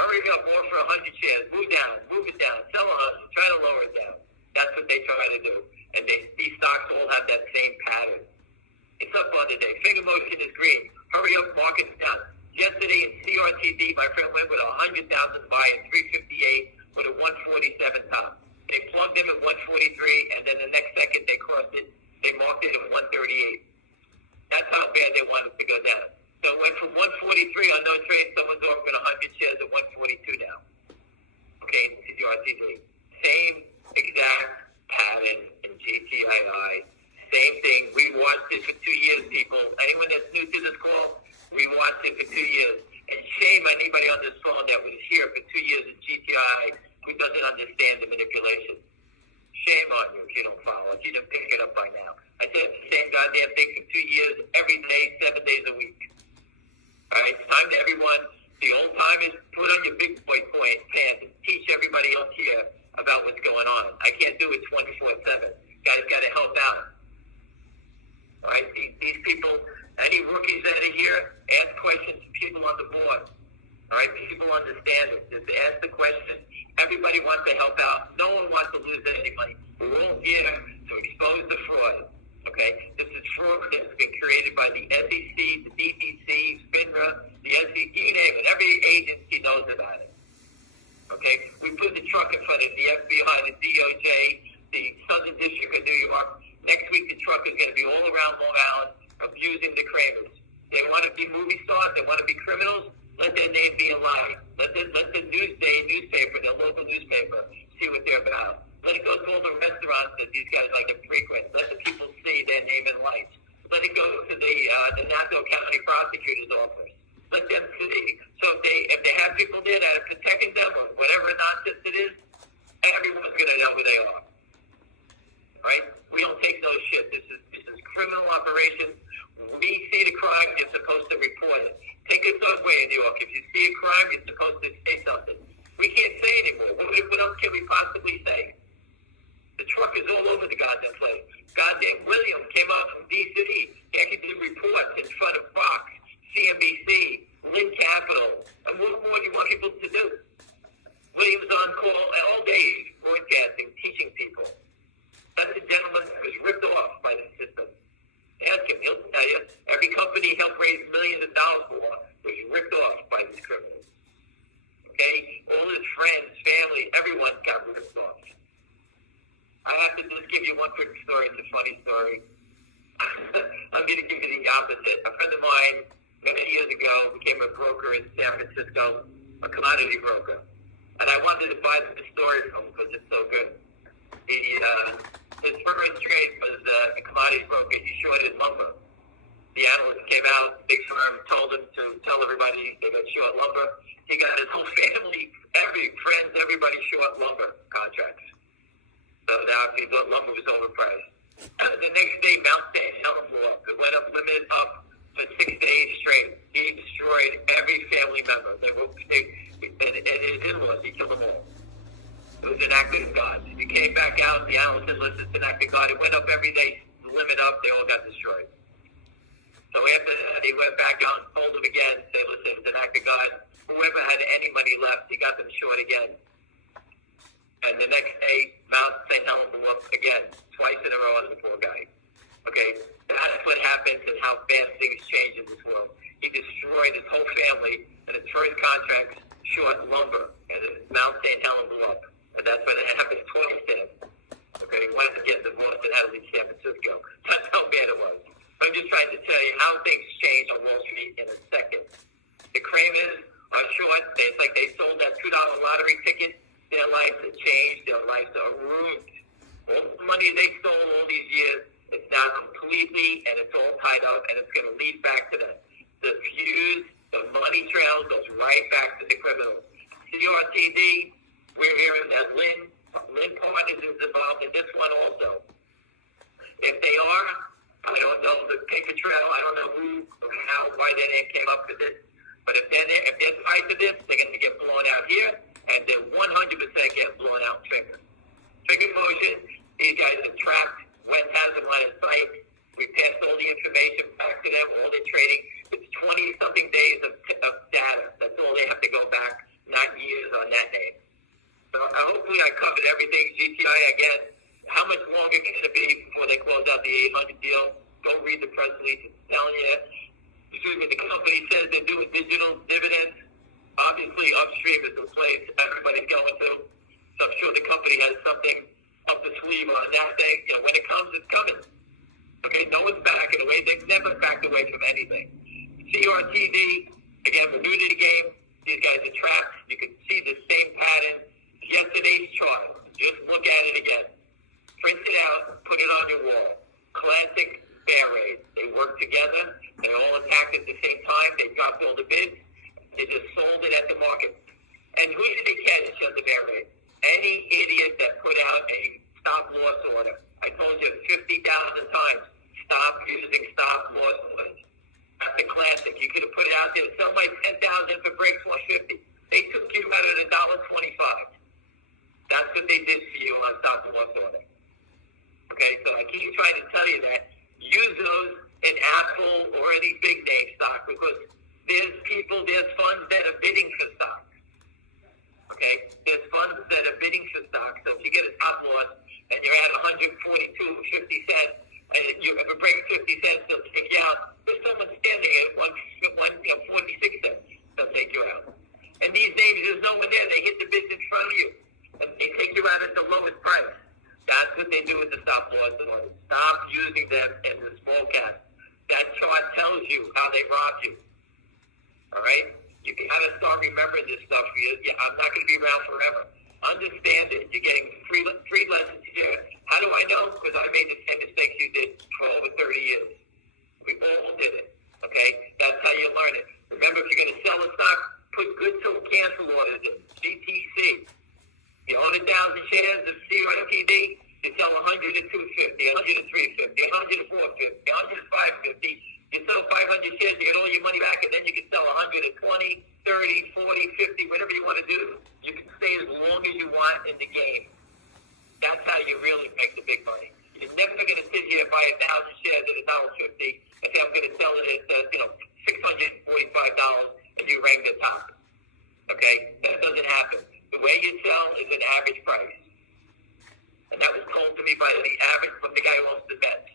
Hurry up, more for 100 shares. Move it down. Sell 100. Try to lower it down. That's what they try to do. And these stocks all have that same pattern. It's up on the day. Finger motion is green. Hurry up, market's down. Yesterday in CRTD, my friend went with 100,000 buy at 358 with a 147 top. They plugged him at 143, and then the next second they crossed it. They marked it at 138. That's how bad they wanted to go down. So it went from 143 on no trade. Someone's offering 100 shares at 142 now. Okay, CRTD. Same exact pattern in GTII. Same thing. We watched it for 2 years, people. Anyone that's new to this call, we watched it for 2 years. And shame on anybody on this phone that was here for 2 years in GTI who doesn't understand the manipulation. Shame on you if you don't follow. If you didn't pick it up by now. I said the same goddamn thing for 2 years, every day, 7 days a week. All right, it's time to everyone, the old timers, put on your big boy pants and teach everybody else here about what's going on. I can't do it 24/7. Guys got to help out. All right, these people, any rookies that are here, ask questions to people on the board. All right, people understand it. Just ask the question. Everybody wants to help out. No one wants to lose any money. We're all here to expose the fraud. Okay, this is fraud that's been created by the SEC, the DTC, FINRA, the SEC, you name it. Every agency knows about it. Okay, we put the truck in front of the FBI, the DOJ, the Southern District of New York. Next week, the truck is going to be all around Long Island abusing the Kramers. They want to be movie stars. They want to be criminals. Let their name be a lie. Let the newspaper, their local newspaper, see what they're about. Let it go to all the restaurants that these guys like to frequent. Let the people see their name in lights. Let it go to the Nassau County Prosecutor's Office. Let them see. So if they have people there that are protecting them or whatever nonsense it is, everyone's going to know who they are. Right? We don't take no shit. This is criminal operation. We see the crime, you're supposed to report it. Take it that way in New York. If you see a crime, you're supposed to say something. We can't say anymore. What else can we possibly say? The truck is all over the goddamn place. Goddamn William came out from D.C. He actually did reports in front of Fox, CNBC, Lynn Capital. And what more do you want people to do? William's on call all day, broadcasting, teaching people. That's a gentleman that was ripped off by the system. Ask him, he'll tell you. Every company he helped raise millions of dollars for was ripped off by these criminals. Okay? All his friends, family, story. It's a funny story. I'm going to give you the opposite. A friend of mine many years ago became a broker in San Francisco, a commodity broker. And I wanted to buy the story from him because it's so good. His first trade was a commodity broker. He shorted lumber. The analyst came out, big firm, told him to tell everybody they got short lumber. He got his whole family, everybody short lumber contracts. So now he thought lumber was overpriced. The next day, Mount St. Helens blew up. It went up, limited up for 6 days straight. He destroyed every family member. And his in-laws, he killed them all. It was an act of God. He came back out, the analyst said, listen, it's an act of God. It went up every day, limit up, they all got destroyed. So after that, he went back out and told them again, said, listen, it's an act of God. Whoever had any money left, he got them short again. And the next day, Mount St. Helens blew up again, twice in a row on the poor guy. Okay, that's what happens and how fast things change in this world. He destroyed his whole family, and his first contract short lumber, and Mount St. Helens blew up. And that's when it happened twice to him. Okay, he wanted to get divorced and had to leave San Francisco. That's how bad it was. I'm just trying to tell you how things change on Wall Street in a second. The Kramers are short. It's like they sold that $2 lottery ticket. Their lives have changed. Their lives are ruined. All the money they stole all these years, it's now completely, and it's all tied up, and it's going to lead back to them. The fuse, the money trail goes right back to the criminals. CRTD, we're hearing that Lynn Partners is involved in this one also. If they are, I don't know the paper trail. I don't know who or how, why their name came up with this. But if they're tied to this, they're going to get blown out here, and they're 100% get blown out Trigger. Trigger motion, these guys are trapped. Wentz has them on his site. We passed all the information back to them, all their trading. It's 20-something days of data. That's all they have to go back, not years on that name. So hopefully I covered everything. GTI, again, how much longer can it be before they close out the 800 deal? Go read the press release. It's telling you, the company says they're doing digital dividends. Obviously, upstream is the place everybody's going to. So I'm sure the company has something up the sleeve on that thing. You know, when it comes, it's coming. Okay, no one's backing away. They've never backed away from anything. CRTD, again, we're new to the game. These guys are trapped. You can see the same pattern. Yesterday's chart. Just look at it again. Print it out. Put it on your wall. Classic bear raid. They work together. They all attacked at the same time. They dropped all the bids. They just sold it at the market. And who did they catch on the bear raid? Any idiot that put out a stop-loss order. I told you 50,000 times. Stop using stop-loss orders. That's a classic. You could have put it out there. Sell my 10,000 for breaks 150. They took you out at $1.25. That's what they did for you on stop-loss order. Okay, so I keep trying to tell you that. Use those in Apple or any big name stock because there's funds that are bidding for stock. Okay, there's funds that are bidding for stock. So if you get a stop loss and you're at 142.50 cents, and you if it breaks 50 cents, they'll take you out. There's someone standing at 46 cents. They'll take you out. And these names, there's no one there. They hit the bids in front of you, and they take you out at the lowest price. That's what they do with the stop loss orders. Stop using them in the small cap. That chart tells you how they rob you. All right? You got to start remembering this stuff. I'm not going to be around forever. Understand it. You're getting free lessons here. How do I know? Because I made the same mistakes you did for over 30 years. We all did it. Okay? That's how you learn it. Remember, if you're going to sell a stock, put good till cancel orders in. GTC. You own 1,000 shares of CRTD, you sell 100 at 250, 100 at 350, 100 at 450, 100 at 550. You sell 500 shares, you get all your money back, and then you can sell 100 at 20, 30, 40, 50, whatever you want to do. You can stay as long as you want in the game. That's how you really make the big money. You're never going to sit here and buy 1,000 shares at $1.50 and say, I'm going to sell it at $645 and you rank the top. Okay? That doesn't happen. The way you sell is an average price. And that was told to me by from the guy who owns the Mets.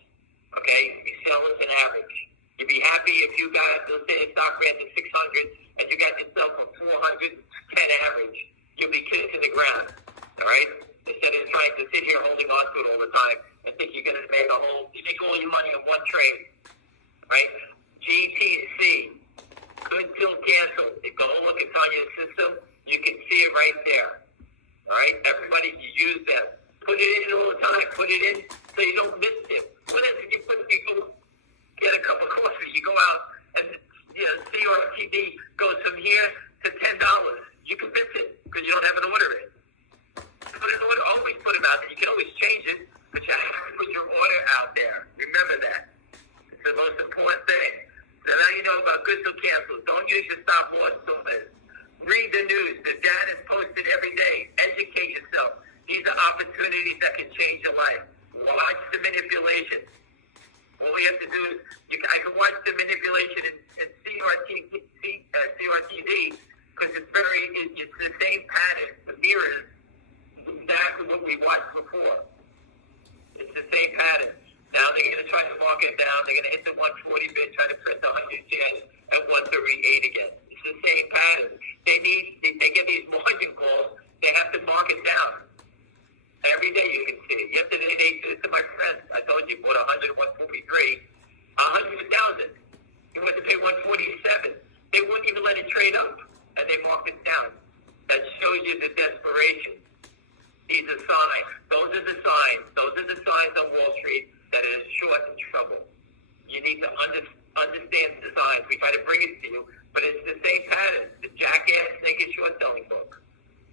Okay? You sell as an average. You'd be happy if you got, let's say, a stock ran to 600 and you got yourself a 410 average. You'll be kissing the ground. All right? Instead of trying to sit here holding on to it all the time I think you're going to make you make all your money in one trade, right? GTC, good till cancel. You go look, it's on your system. You can see it right there. All right, everybody, you use them. Put it in all the time. Put it in so you don't miss it. What if you go get a cup of coffee? You go out and CRTD goes from here to $10. You can miss it because you don't have an order in. Put an order. Always put them out there. You can always change it, but you have to put your order out there. Remember that. It's the most important thing. So now you know about good till cancel. Don't use your stop loss list. Read the news. The data is posted every day. Educate yourself. These are opportunities that can change your life. Watch the manipulation. All we have to do is, I can watch the manipulation in CRTD because it's the same pattern. The mirrors exactly what we watched before. It's the same pattern. Now they're going to try to mark it down. They're going to hit the 140 bid, try to print the 100 shares at 138 again. It's the same pattern. They get these margin calls. They have to mark it down. Every day you can see it. Yesterday they did it to my friends. I told you, bought 100 at 143, 100,000. You went to pay 147. They wouldn't even let it trade up, and they marked it down. That shows you the desperation. These are signs. Those are the signs. Those are the signs on Wall Street that is short and trouble. You need to understand the signs. We try to bring it to you, but it's the same pattern. The jackass naked short selling book.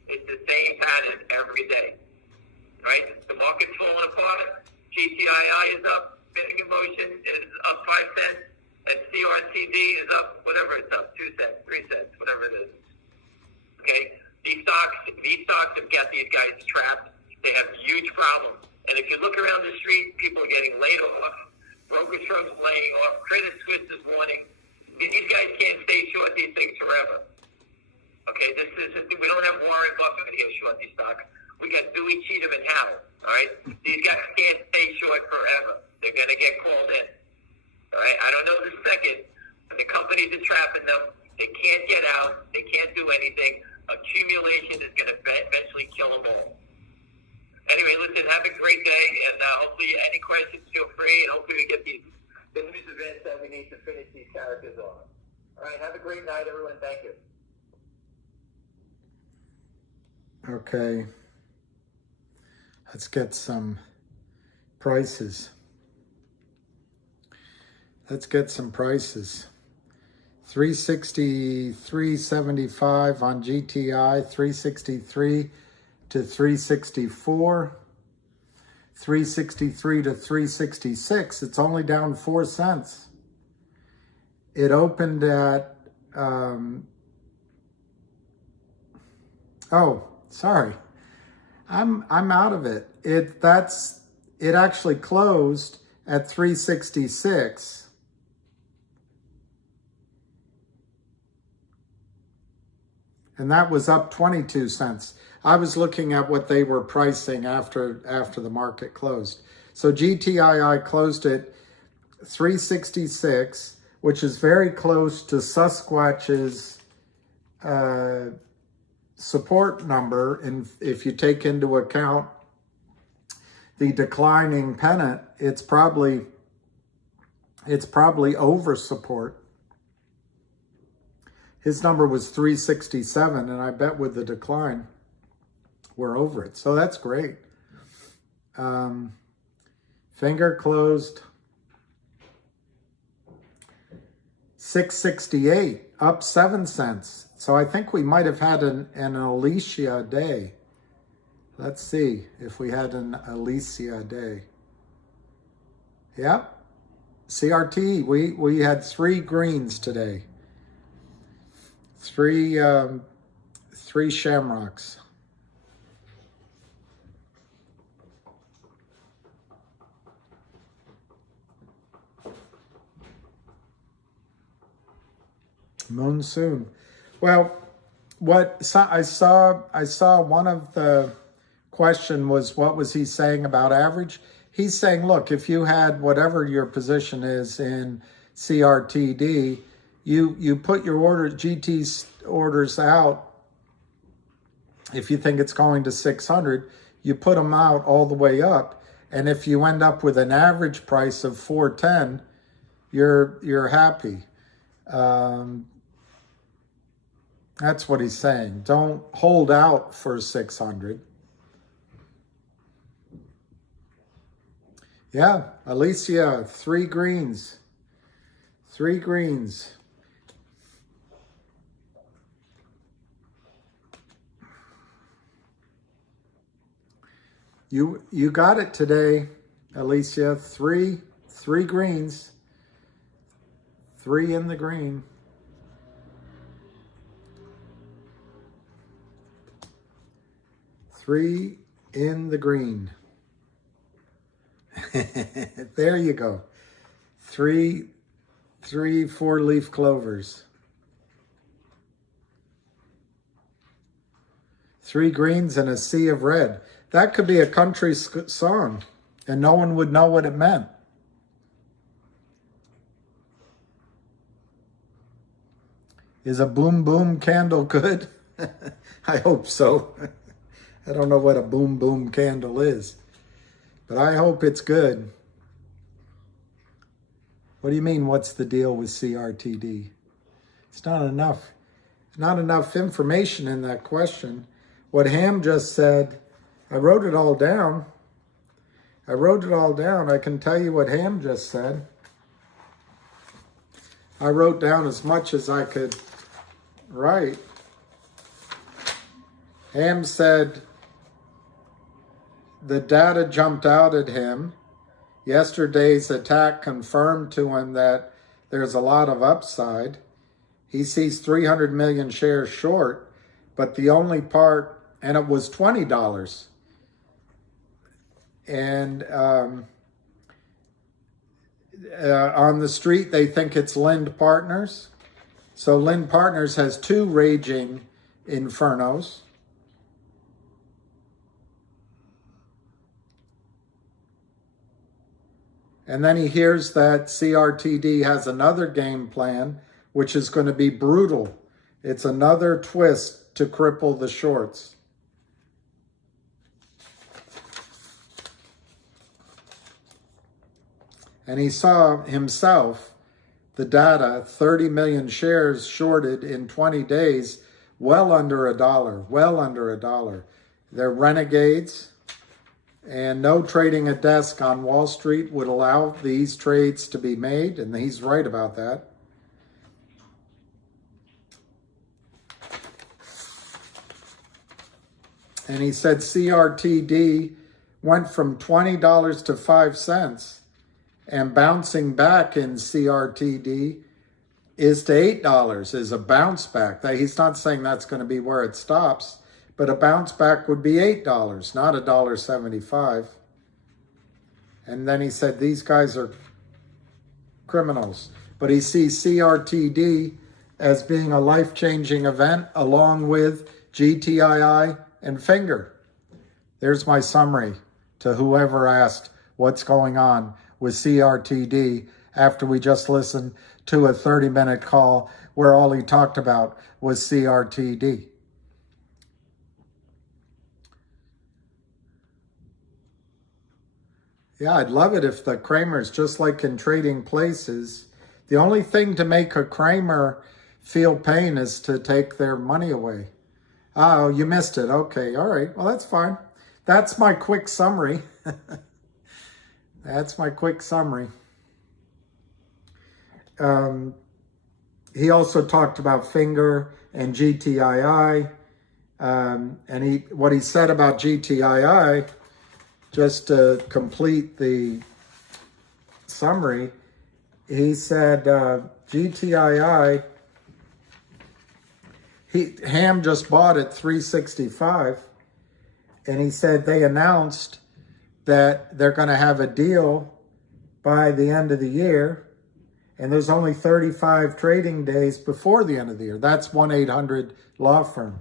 It's the same pattern every day. Right? The market's falling apart. GTII is up. Bidding in motion is up 5 cents. And CRTD is up, whatever it's up, 2 cents, 3 cents, whatever it is. Okay? These stocks have got these guys trapped. They have huge problems. And if you look around the street, people are getting laid off. Brokerage firms laying off. Credit Suisse is warning. These guys can't stay short these things forever. Okay? We don't have Warren Buffett here short these stocks. We got Dewey, Cheatham, and Howell. All right? These guys can't stay short forever. They're going to get called in. All right? I don't know the second, but the companies are trapping them. They can't get out. They can't do anything. Accumulation is going to eventually kill them all. Anyway, listen, have a great day, and hopefully any questions, feel free, and hopefully we get the news events that we need to finish these characters on. All right, have a great night, everyone. Thank you. Okay. Let's get some prices. Let's get some prices. 363.75 on GTI, 363 to 364, 363 to 366. It's only down 4 cents. It opened at sorry. I'm out of it. It actually closed at 366. And that was up 22 cents. I was looking at what they were pricing after the market closed. So GTII closed at 366, which is very close to Sasquatch's support number. And if you take into account the declining pennant, it's probably over support. His number was 367, and I bet with the decline, we're over it. So that's great. Finger closed. 668, up 7 cents. So I think we might have had an Alicia day. Let's see if we had an Alicia day. Yep. CRT, we had 3 greens today. Three shamrocks. Monsoon. Well, I saw one of the question was, what was he saying about average? He's saying, look, if you had whatever your position is in CRTD, you put your GT's orders out. If you think it's going to 600, you put them out all the way up, And if you end up with an average price of 410, you're happy. That's what he's saying. Don't hold out for 600. Yeah, Alicia, 3 greens. 3 greens. You got it today, Alicia. 3 greens. 3 in the green. Three in the green. There you go. 3 4-leaf clovers. 3 greens and a sea of red. That could be a country song, and no one would know what it meant. Is a boom boom candle good? I hope so. I don't know what a boom boom candle is, but I hope it's good. What do you mean, what's the deal with CRTD? It's not enough. Not enough information in that question. What Ham just said, I wrote it all down. I can tell you what Ham just said. I wrote down as much as I could write. Ham said the data jumped out at him. Yesterday's attack confirmed to him that there's a lot of upside. He sees 300 million shares short, but the only part, and it was $20. And on the street, they think it's Lind Partners. So Lind Partners has 2 raging infernos. And then he hears that CRTD has another game plan, which is going to be brutal. It's another twist to cripple the shorts. And he saw himself, the data, 30 million shares shorted in 20 days, well under $1. They're renegades, and no trading a desk on Wall Street would allow these trades to be made, and he's right about that. And he said CRTD went from $20 to 5 cents. And bouncing back in CRTD is to $8, is a bounce back. He's not saying that's going to be where it stops, but a bounce back would be $8, not $1.75. And then he said these guys are criminals. But he sees CRTD as being a life-changing event along with GTII and Finger. There's my summary to whoever asked what's going on with CRTD after we just listened to a 30-minute call where all he talked about was CRTD. Yeah, I'd love it if the Kramers, just like in Trading Places, the only thing to make a Kramer feel pain is to take their money away. Oh, you missed it. Okay, all right. Well, that's fine. That's my quick summary. That's my quick summary. He also talked about Finger and GTII. And what he said about GTII, just to complete the summary, he said GTII, Ham just bought it $365, and he said they announced that they're going to have a deal by the end of the year, and there's only 35 trading days before the end of the year. That's 1-800 law firm.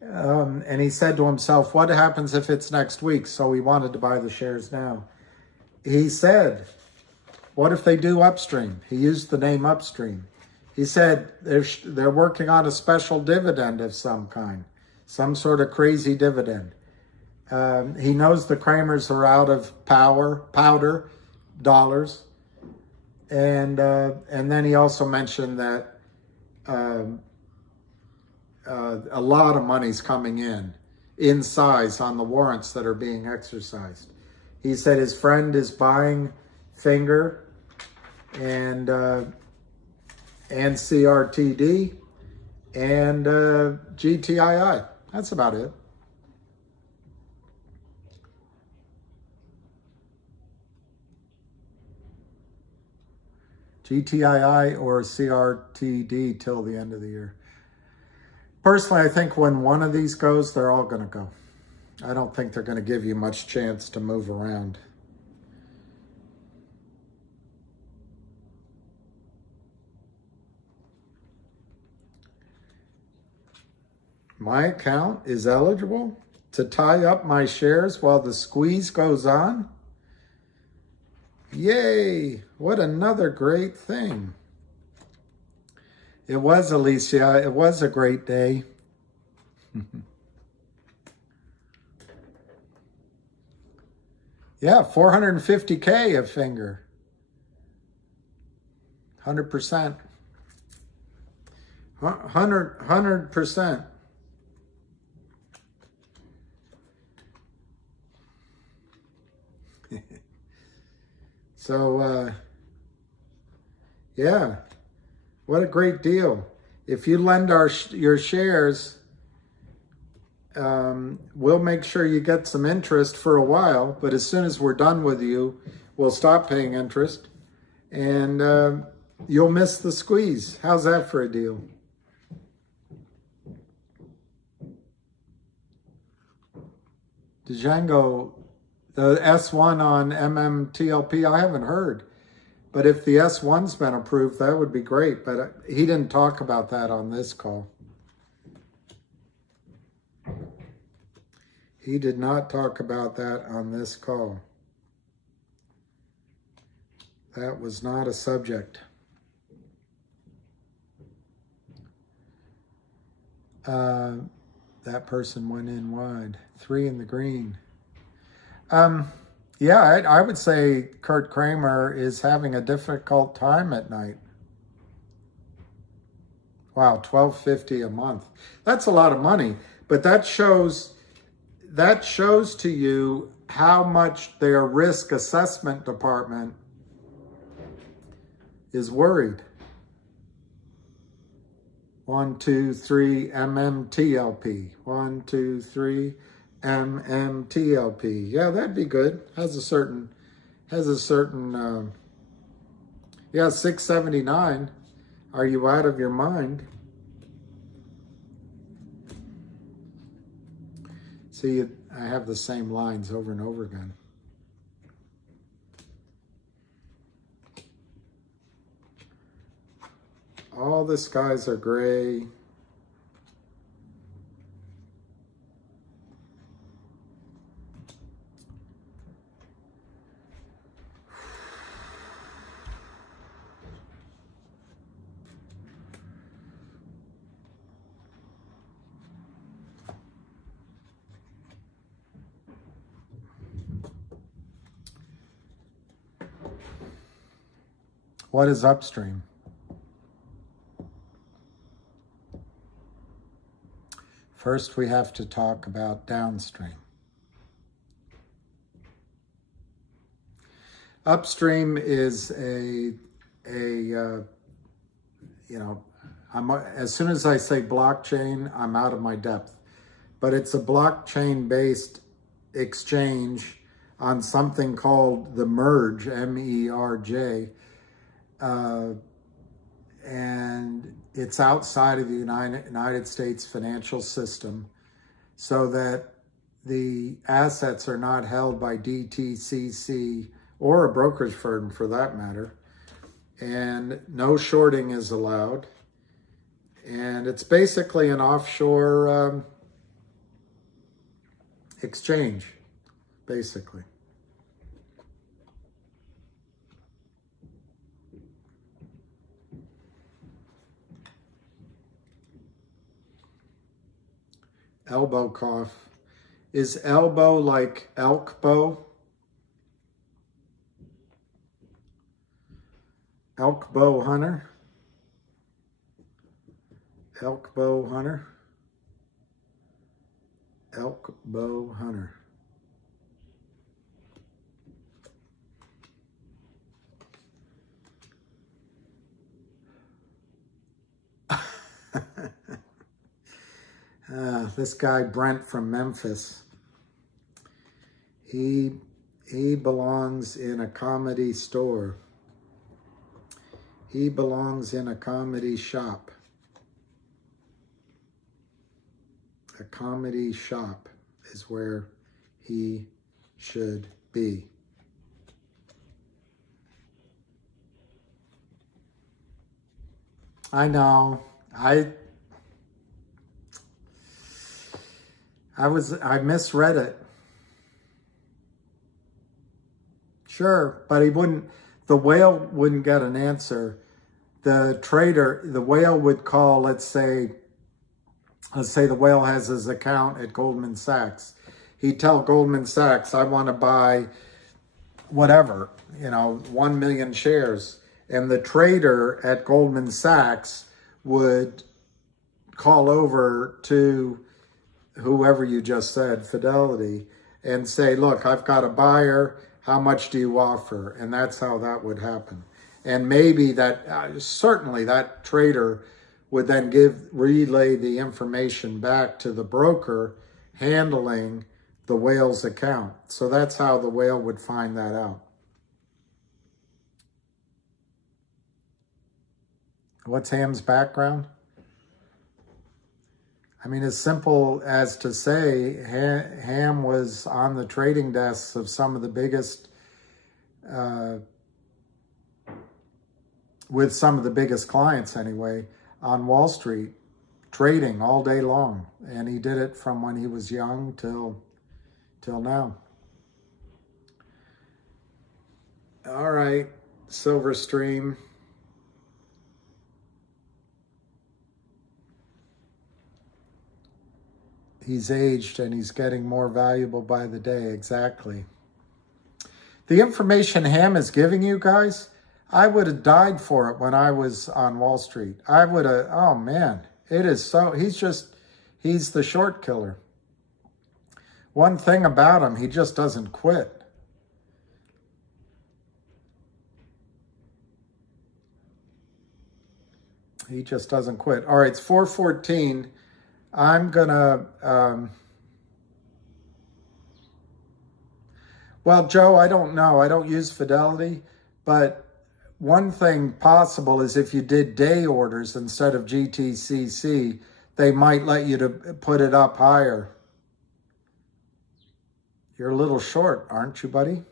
And he said to himself, what happens if it's next week? So he wanted to buy the shares now. He said, what if they do Upstream? He used the name Upstream. He said they're working on a special dividend of some kind, some sort of crazy dividend. He knows the Kramers are out of powder, dollars. And then he also mentioned that a lot of money's coming in size on the warrants that are being exercised. He said his friend is buying Finger and CRTD and GTII. That's about it. GTII or CRTD till the end of the year. Personally, I think when one of these goes, they're all going to go. I don't think they're going to give you much chance to move around. My account is eligible to tie up my shares while the squeeze goes on. Yay! What another great thing. It was, Alicia. It was a great day. Yeah, 450K of Finger. 100%. 100%. So, yeah, what a great deal. If you lend your shares, we'll make sure you get some interest for a while, but as soon as we're done with you, we'll stop paying interest, and you'll miss the squeeze. How's that for a deal? Django, the S1 on MMTLP, I haven't heard. But if the S1's been approved, that would be great. But he didn't talk about that on this call. He did not talk about that on this call. That was not a subject. That person went in wide. 3 in the green. Yeah, I would say Kurt Kramer is having a difficult time at night. Wow, $12.50 a month. That's a lot of money, but that shows to you how much their risk assessment department is worried. 1, 2, 3, MMTLP. 1, 2, 3, MMTLP. Yeah, that'd be good. Has a certain, yeah, 679. Are you out of your mind? See, I have the same lines over and over again. All the skies are gray. What is upstream? First, we have to talk about downstream. Upstream is as soon as I say blockchain, I'm out of my depth. But it's a blockchain-based exchange on something called the Merge, M-E-R-J, and it's outside of the United States financial system, so that the assets are not held by DTCC or a brokerage firm for that matter, and no shorting is allowed. And it's basically an offshore exchange, basically. Elbow cough. Is elbow like elk bow? Elk bow hunter? Elk bow hunter? Elk bow hunter. This guy Brent from Memphis, he belongs in a comedy store. He belongs in a comedy shop. A comedy shop is where he should be. I know. I misread it. Sure, but the whale wouldn't get an answer. The whale would call, let's say the whale has his account at Goldman Sachs. He'd tell Goldman Sachs, I want to buy whatever, 1 million shares. And the trader at Goldman Sachs would call over to whoever you just said, Fidelity, and say, look, I've got a buyer. How much do you offer? And that's how that would happen. And maybe certainly that trader would then relay the information back to the broker handling the whale's account. So that's how the whale would find that out. What's Ham's background? I mean, as simple as to say, Ham was on the trading desks of some of the biggest, with some of the biggest clients anyway, on Wall Street, trading all day long. And he did it from when he was young till now. All right, Silver Stream. He's aged and he's getting more valuable by the day. Exactly. The information Ham is giving you guys, I would have died for it when I was on Wall Street. I would have, oh man, it is so, he's the short killer. One thing about him, he just doesn't quit. He just doesn't quit. All right, it's 4:14. I'm gonna, well, Joe, I don't know. I don't use Fidelity, but one thing possible is if you did day orders instead of GTCC, they might let you to put it up higher. You're a little short, aren't you, buddy?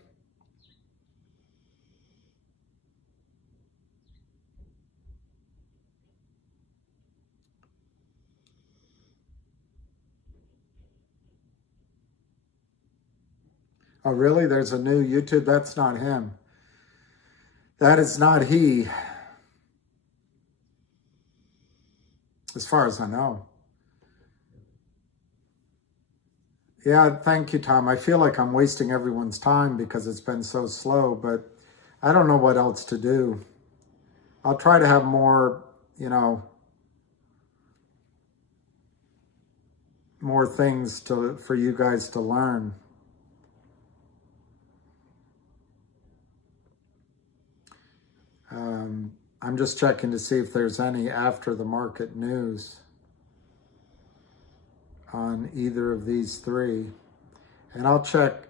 Oh, really? There's a new YouTube? That's not him. That is not he. As far as I know. Yeah, thank you, Tom. I feel like I'm wasting everyone's time because it's been so slow, but I don't know what else to do. I'll try to have more, more things for you guys to learn. I'm just checking to see if there's any after the market news on either of these three. And I'll check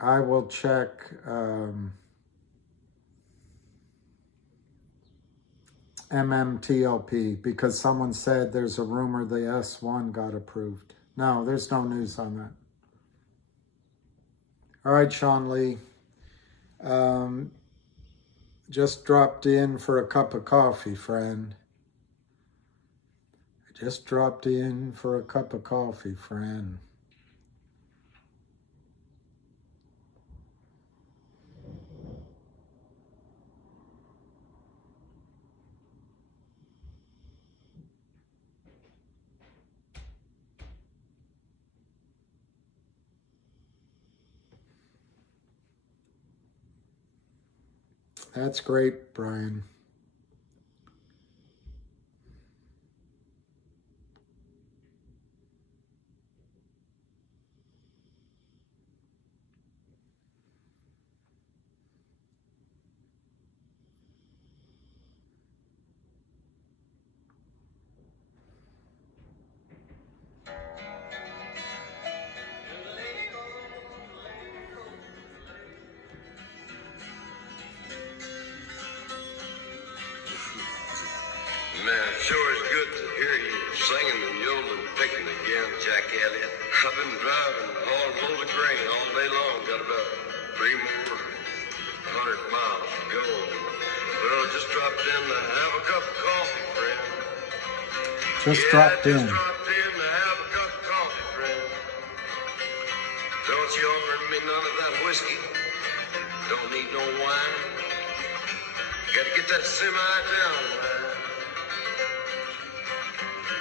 I will check MMTLP because someone said there's a rumor the S1 got approved. No, there's no news on that. All right, Sean Lee. Just dropped in for a cup of coffee, friend. Just dropped in for a cup of coffee, friend. That's great, Brian. Man, it sure is good to hear you singing and yodeling, picking again, Jack Elliott. I've been driving a hard load of grain all day long. Got about 3 more 100 miles to go. Well, just dropped in to have a cup of coffee, friend. Just dropped in. Just dropped in to have a cup of coffee, friend. Don't you offer me none of that whiskey. Don't need no wine. Gotta get that semi down, man.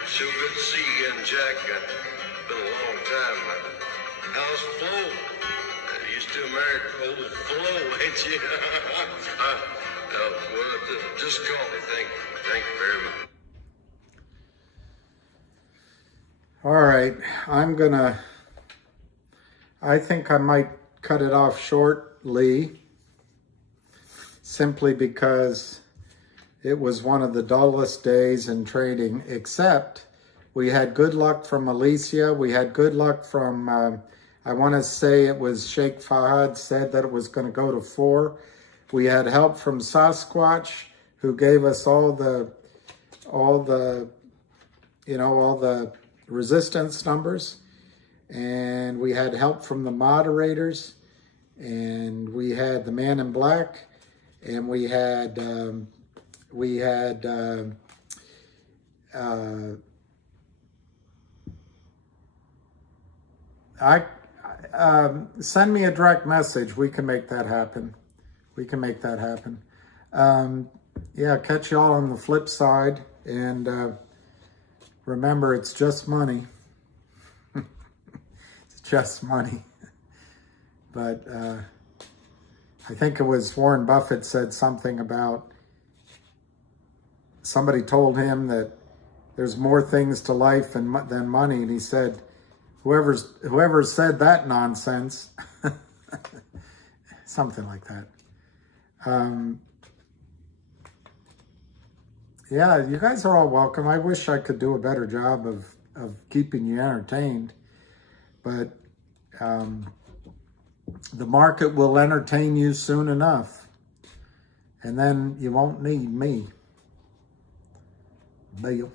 So good to see you again, Jack. Been a long time. How's Flo? You still married to old Flo, ain't you? Well, just call me. Thank you. Thank you very much. All right, I think I might cut it off shortly, simply because it was one of the dullest days in trading, except we had good luck from Alicia. We had good luck from, I want to say it was Sheikh Fahad said that it was going to go to 4. We had help from Sasquatch, who gave us all the resistance numbers. And we had help from the moderators. And we had the man in black. And we had send me a direct message. We can make that happen. Yeah, catch y'all on the flip side. And remember, it's just money. It's just money. But I think it was Warren Buffett said something about somebody told him that there's more things to life than money. And he said, whoever said that nonsense, something like that. Yeah, you guys are all welcome. I wish I could do a better job of keeping you entertained, but the market will entertain you soon enough, and then you won't need me. Bill.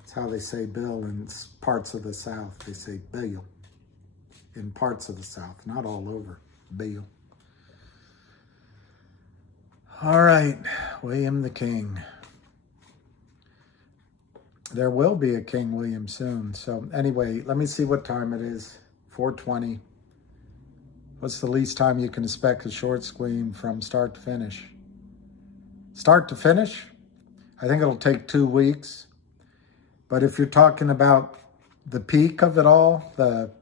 That's how they say Bill in parts of the South. They say Bill in parts of the South, not all over. Bill. All right, William the King. There will be a King William soon. So anyway, let me see what time it is. 4:20. What's the least time you can expect a short screen from start to finish? Start to finish? I think it'll take 2 weeks. But if you're talking about the peak of it all, I'm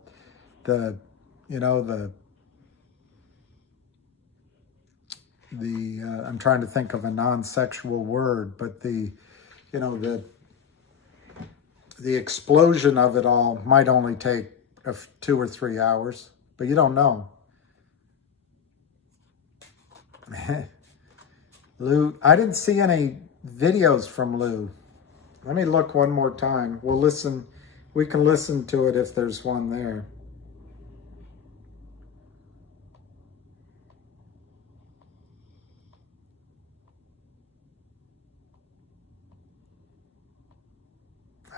trying to think of a non-sexual word, but the explosion of it all might only take 2 or 3 hours, but you don't know. Lou, I didn't see any videos from Lou. Let me look one more time. We'll listen. We can listen to it if there's one there.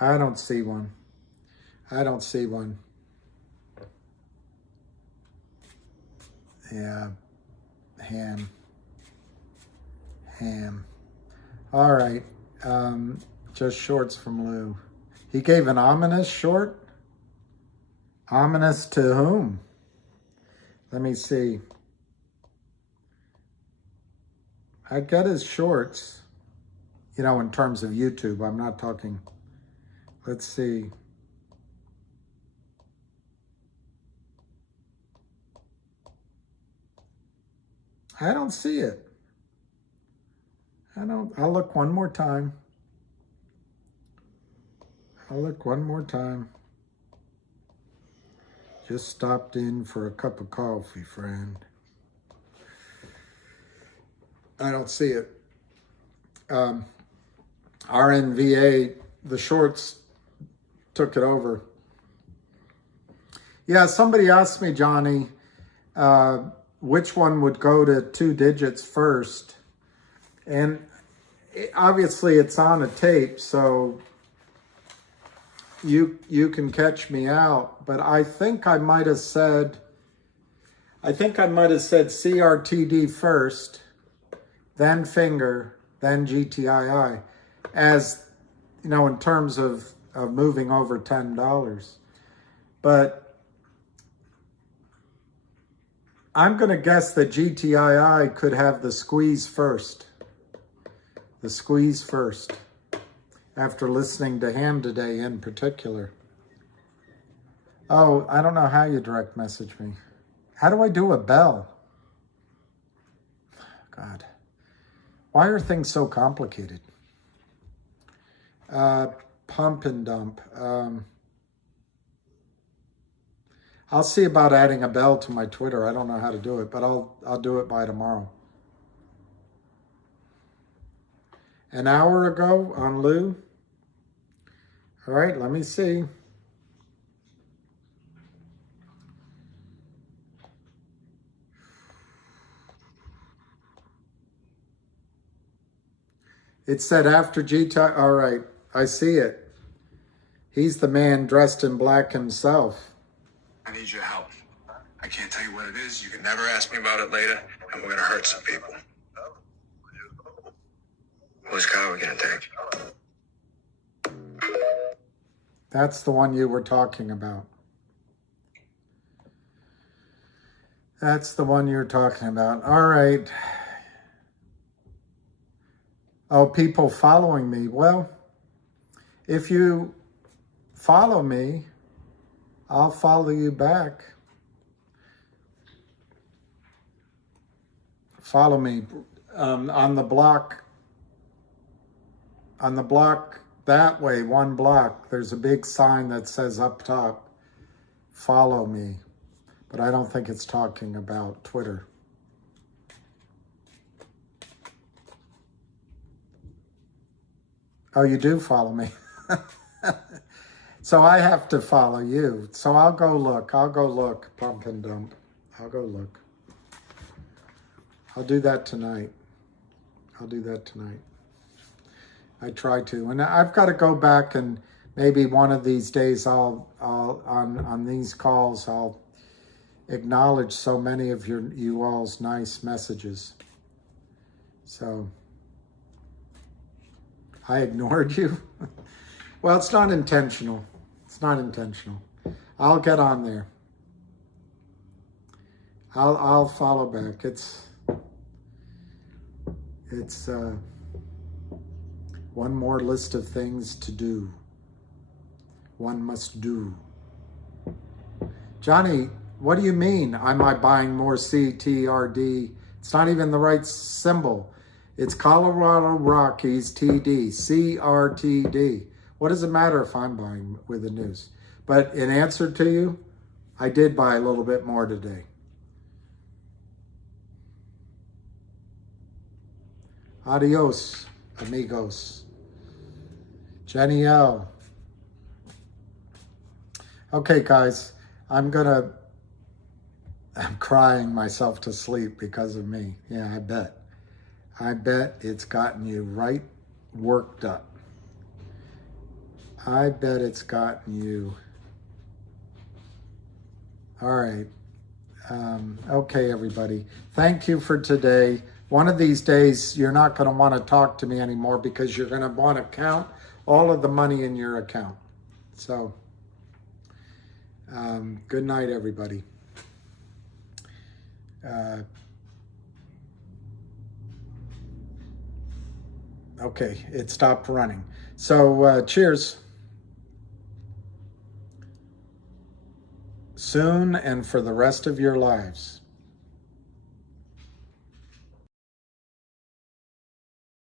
I don't see one. Yeah, ham. All right, just shorts from Lou. He gave an ominous short? Ominous to whom? Let me see. I got his shorts, in terms of YouTube. I'm not talking. Let's see. I don't see it. I'll look one more time. I'll look one more time. Just stopped in for a cup of coffee, friend. I don't see it. RNVA, the shorts took it over. Yeah, somebody asked me, Johnny, which one would go to 2 digits first. And obviously it's on a tape, so you can catch me out. But I think I might have said CRTD first, then finger, then GTII, as, you know, in terms of moving over $10. But I'm going to guess that GTII could have the squeeze first. The squeeze first. After listening to Ham today in particular. Oh, I don't know how you direct message me. How do I do a bell? God. Why are things so complicated? Pump and dump. I'll see about adding a bell to my Twitter. I don't know how to do it, but I'll do it by tomorrow. An hour ago on Lou. All right, let me see. It said after GTI. All right, I see it. He's the man dressed in black himself. I need your help. I can't tell you what it is. You can never ask me about it later, and we're gonna hurt some people. Whose car are we gonna take? That's the one you were talking about. That's the one you're talking about. All right. Oh, people following me. Well, if you follow me, I'll follow you back. Follow me on the block. On the block that way, one block, there's a big sign that says up top, follow me. But I don't think it's talking about Twitter. Oh, you do follow me. So I have to follow you. So I'll go look, pump and dump. I'll go look. I'll do that tonight. I try to, and I've got to go back and maybe one of these days I'll on these calls I'll acknowledge so many of you all's nice messages. So I ignored you. Well, it's not intentional. It's not intentional. I'll get on there. I'll follow back. It's one more list of things to do. One must do. Johnny, what do you mean? Am I buying more CTRD? It's not even the right symbol. It's Colorado Rockies TD, CRTD. What does it matter if I'm buying with the news? But in answer to you, I did buy a little bit more today. Adios, amigos. Jenny L. Okay, guys, I'm crying myself to sleep because of me. Yeah, I bet. I bet it's gotten you right worked up. I bet it's gotten you. All right. Okay, everybody. Thank you for today. One of these days, you're not going to want to talk to me anymore because you're going to want to count all of the money in your account. So, good night, everybody. Okay, it stopped running. So, cheers. Soon and for the rest of your lives.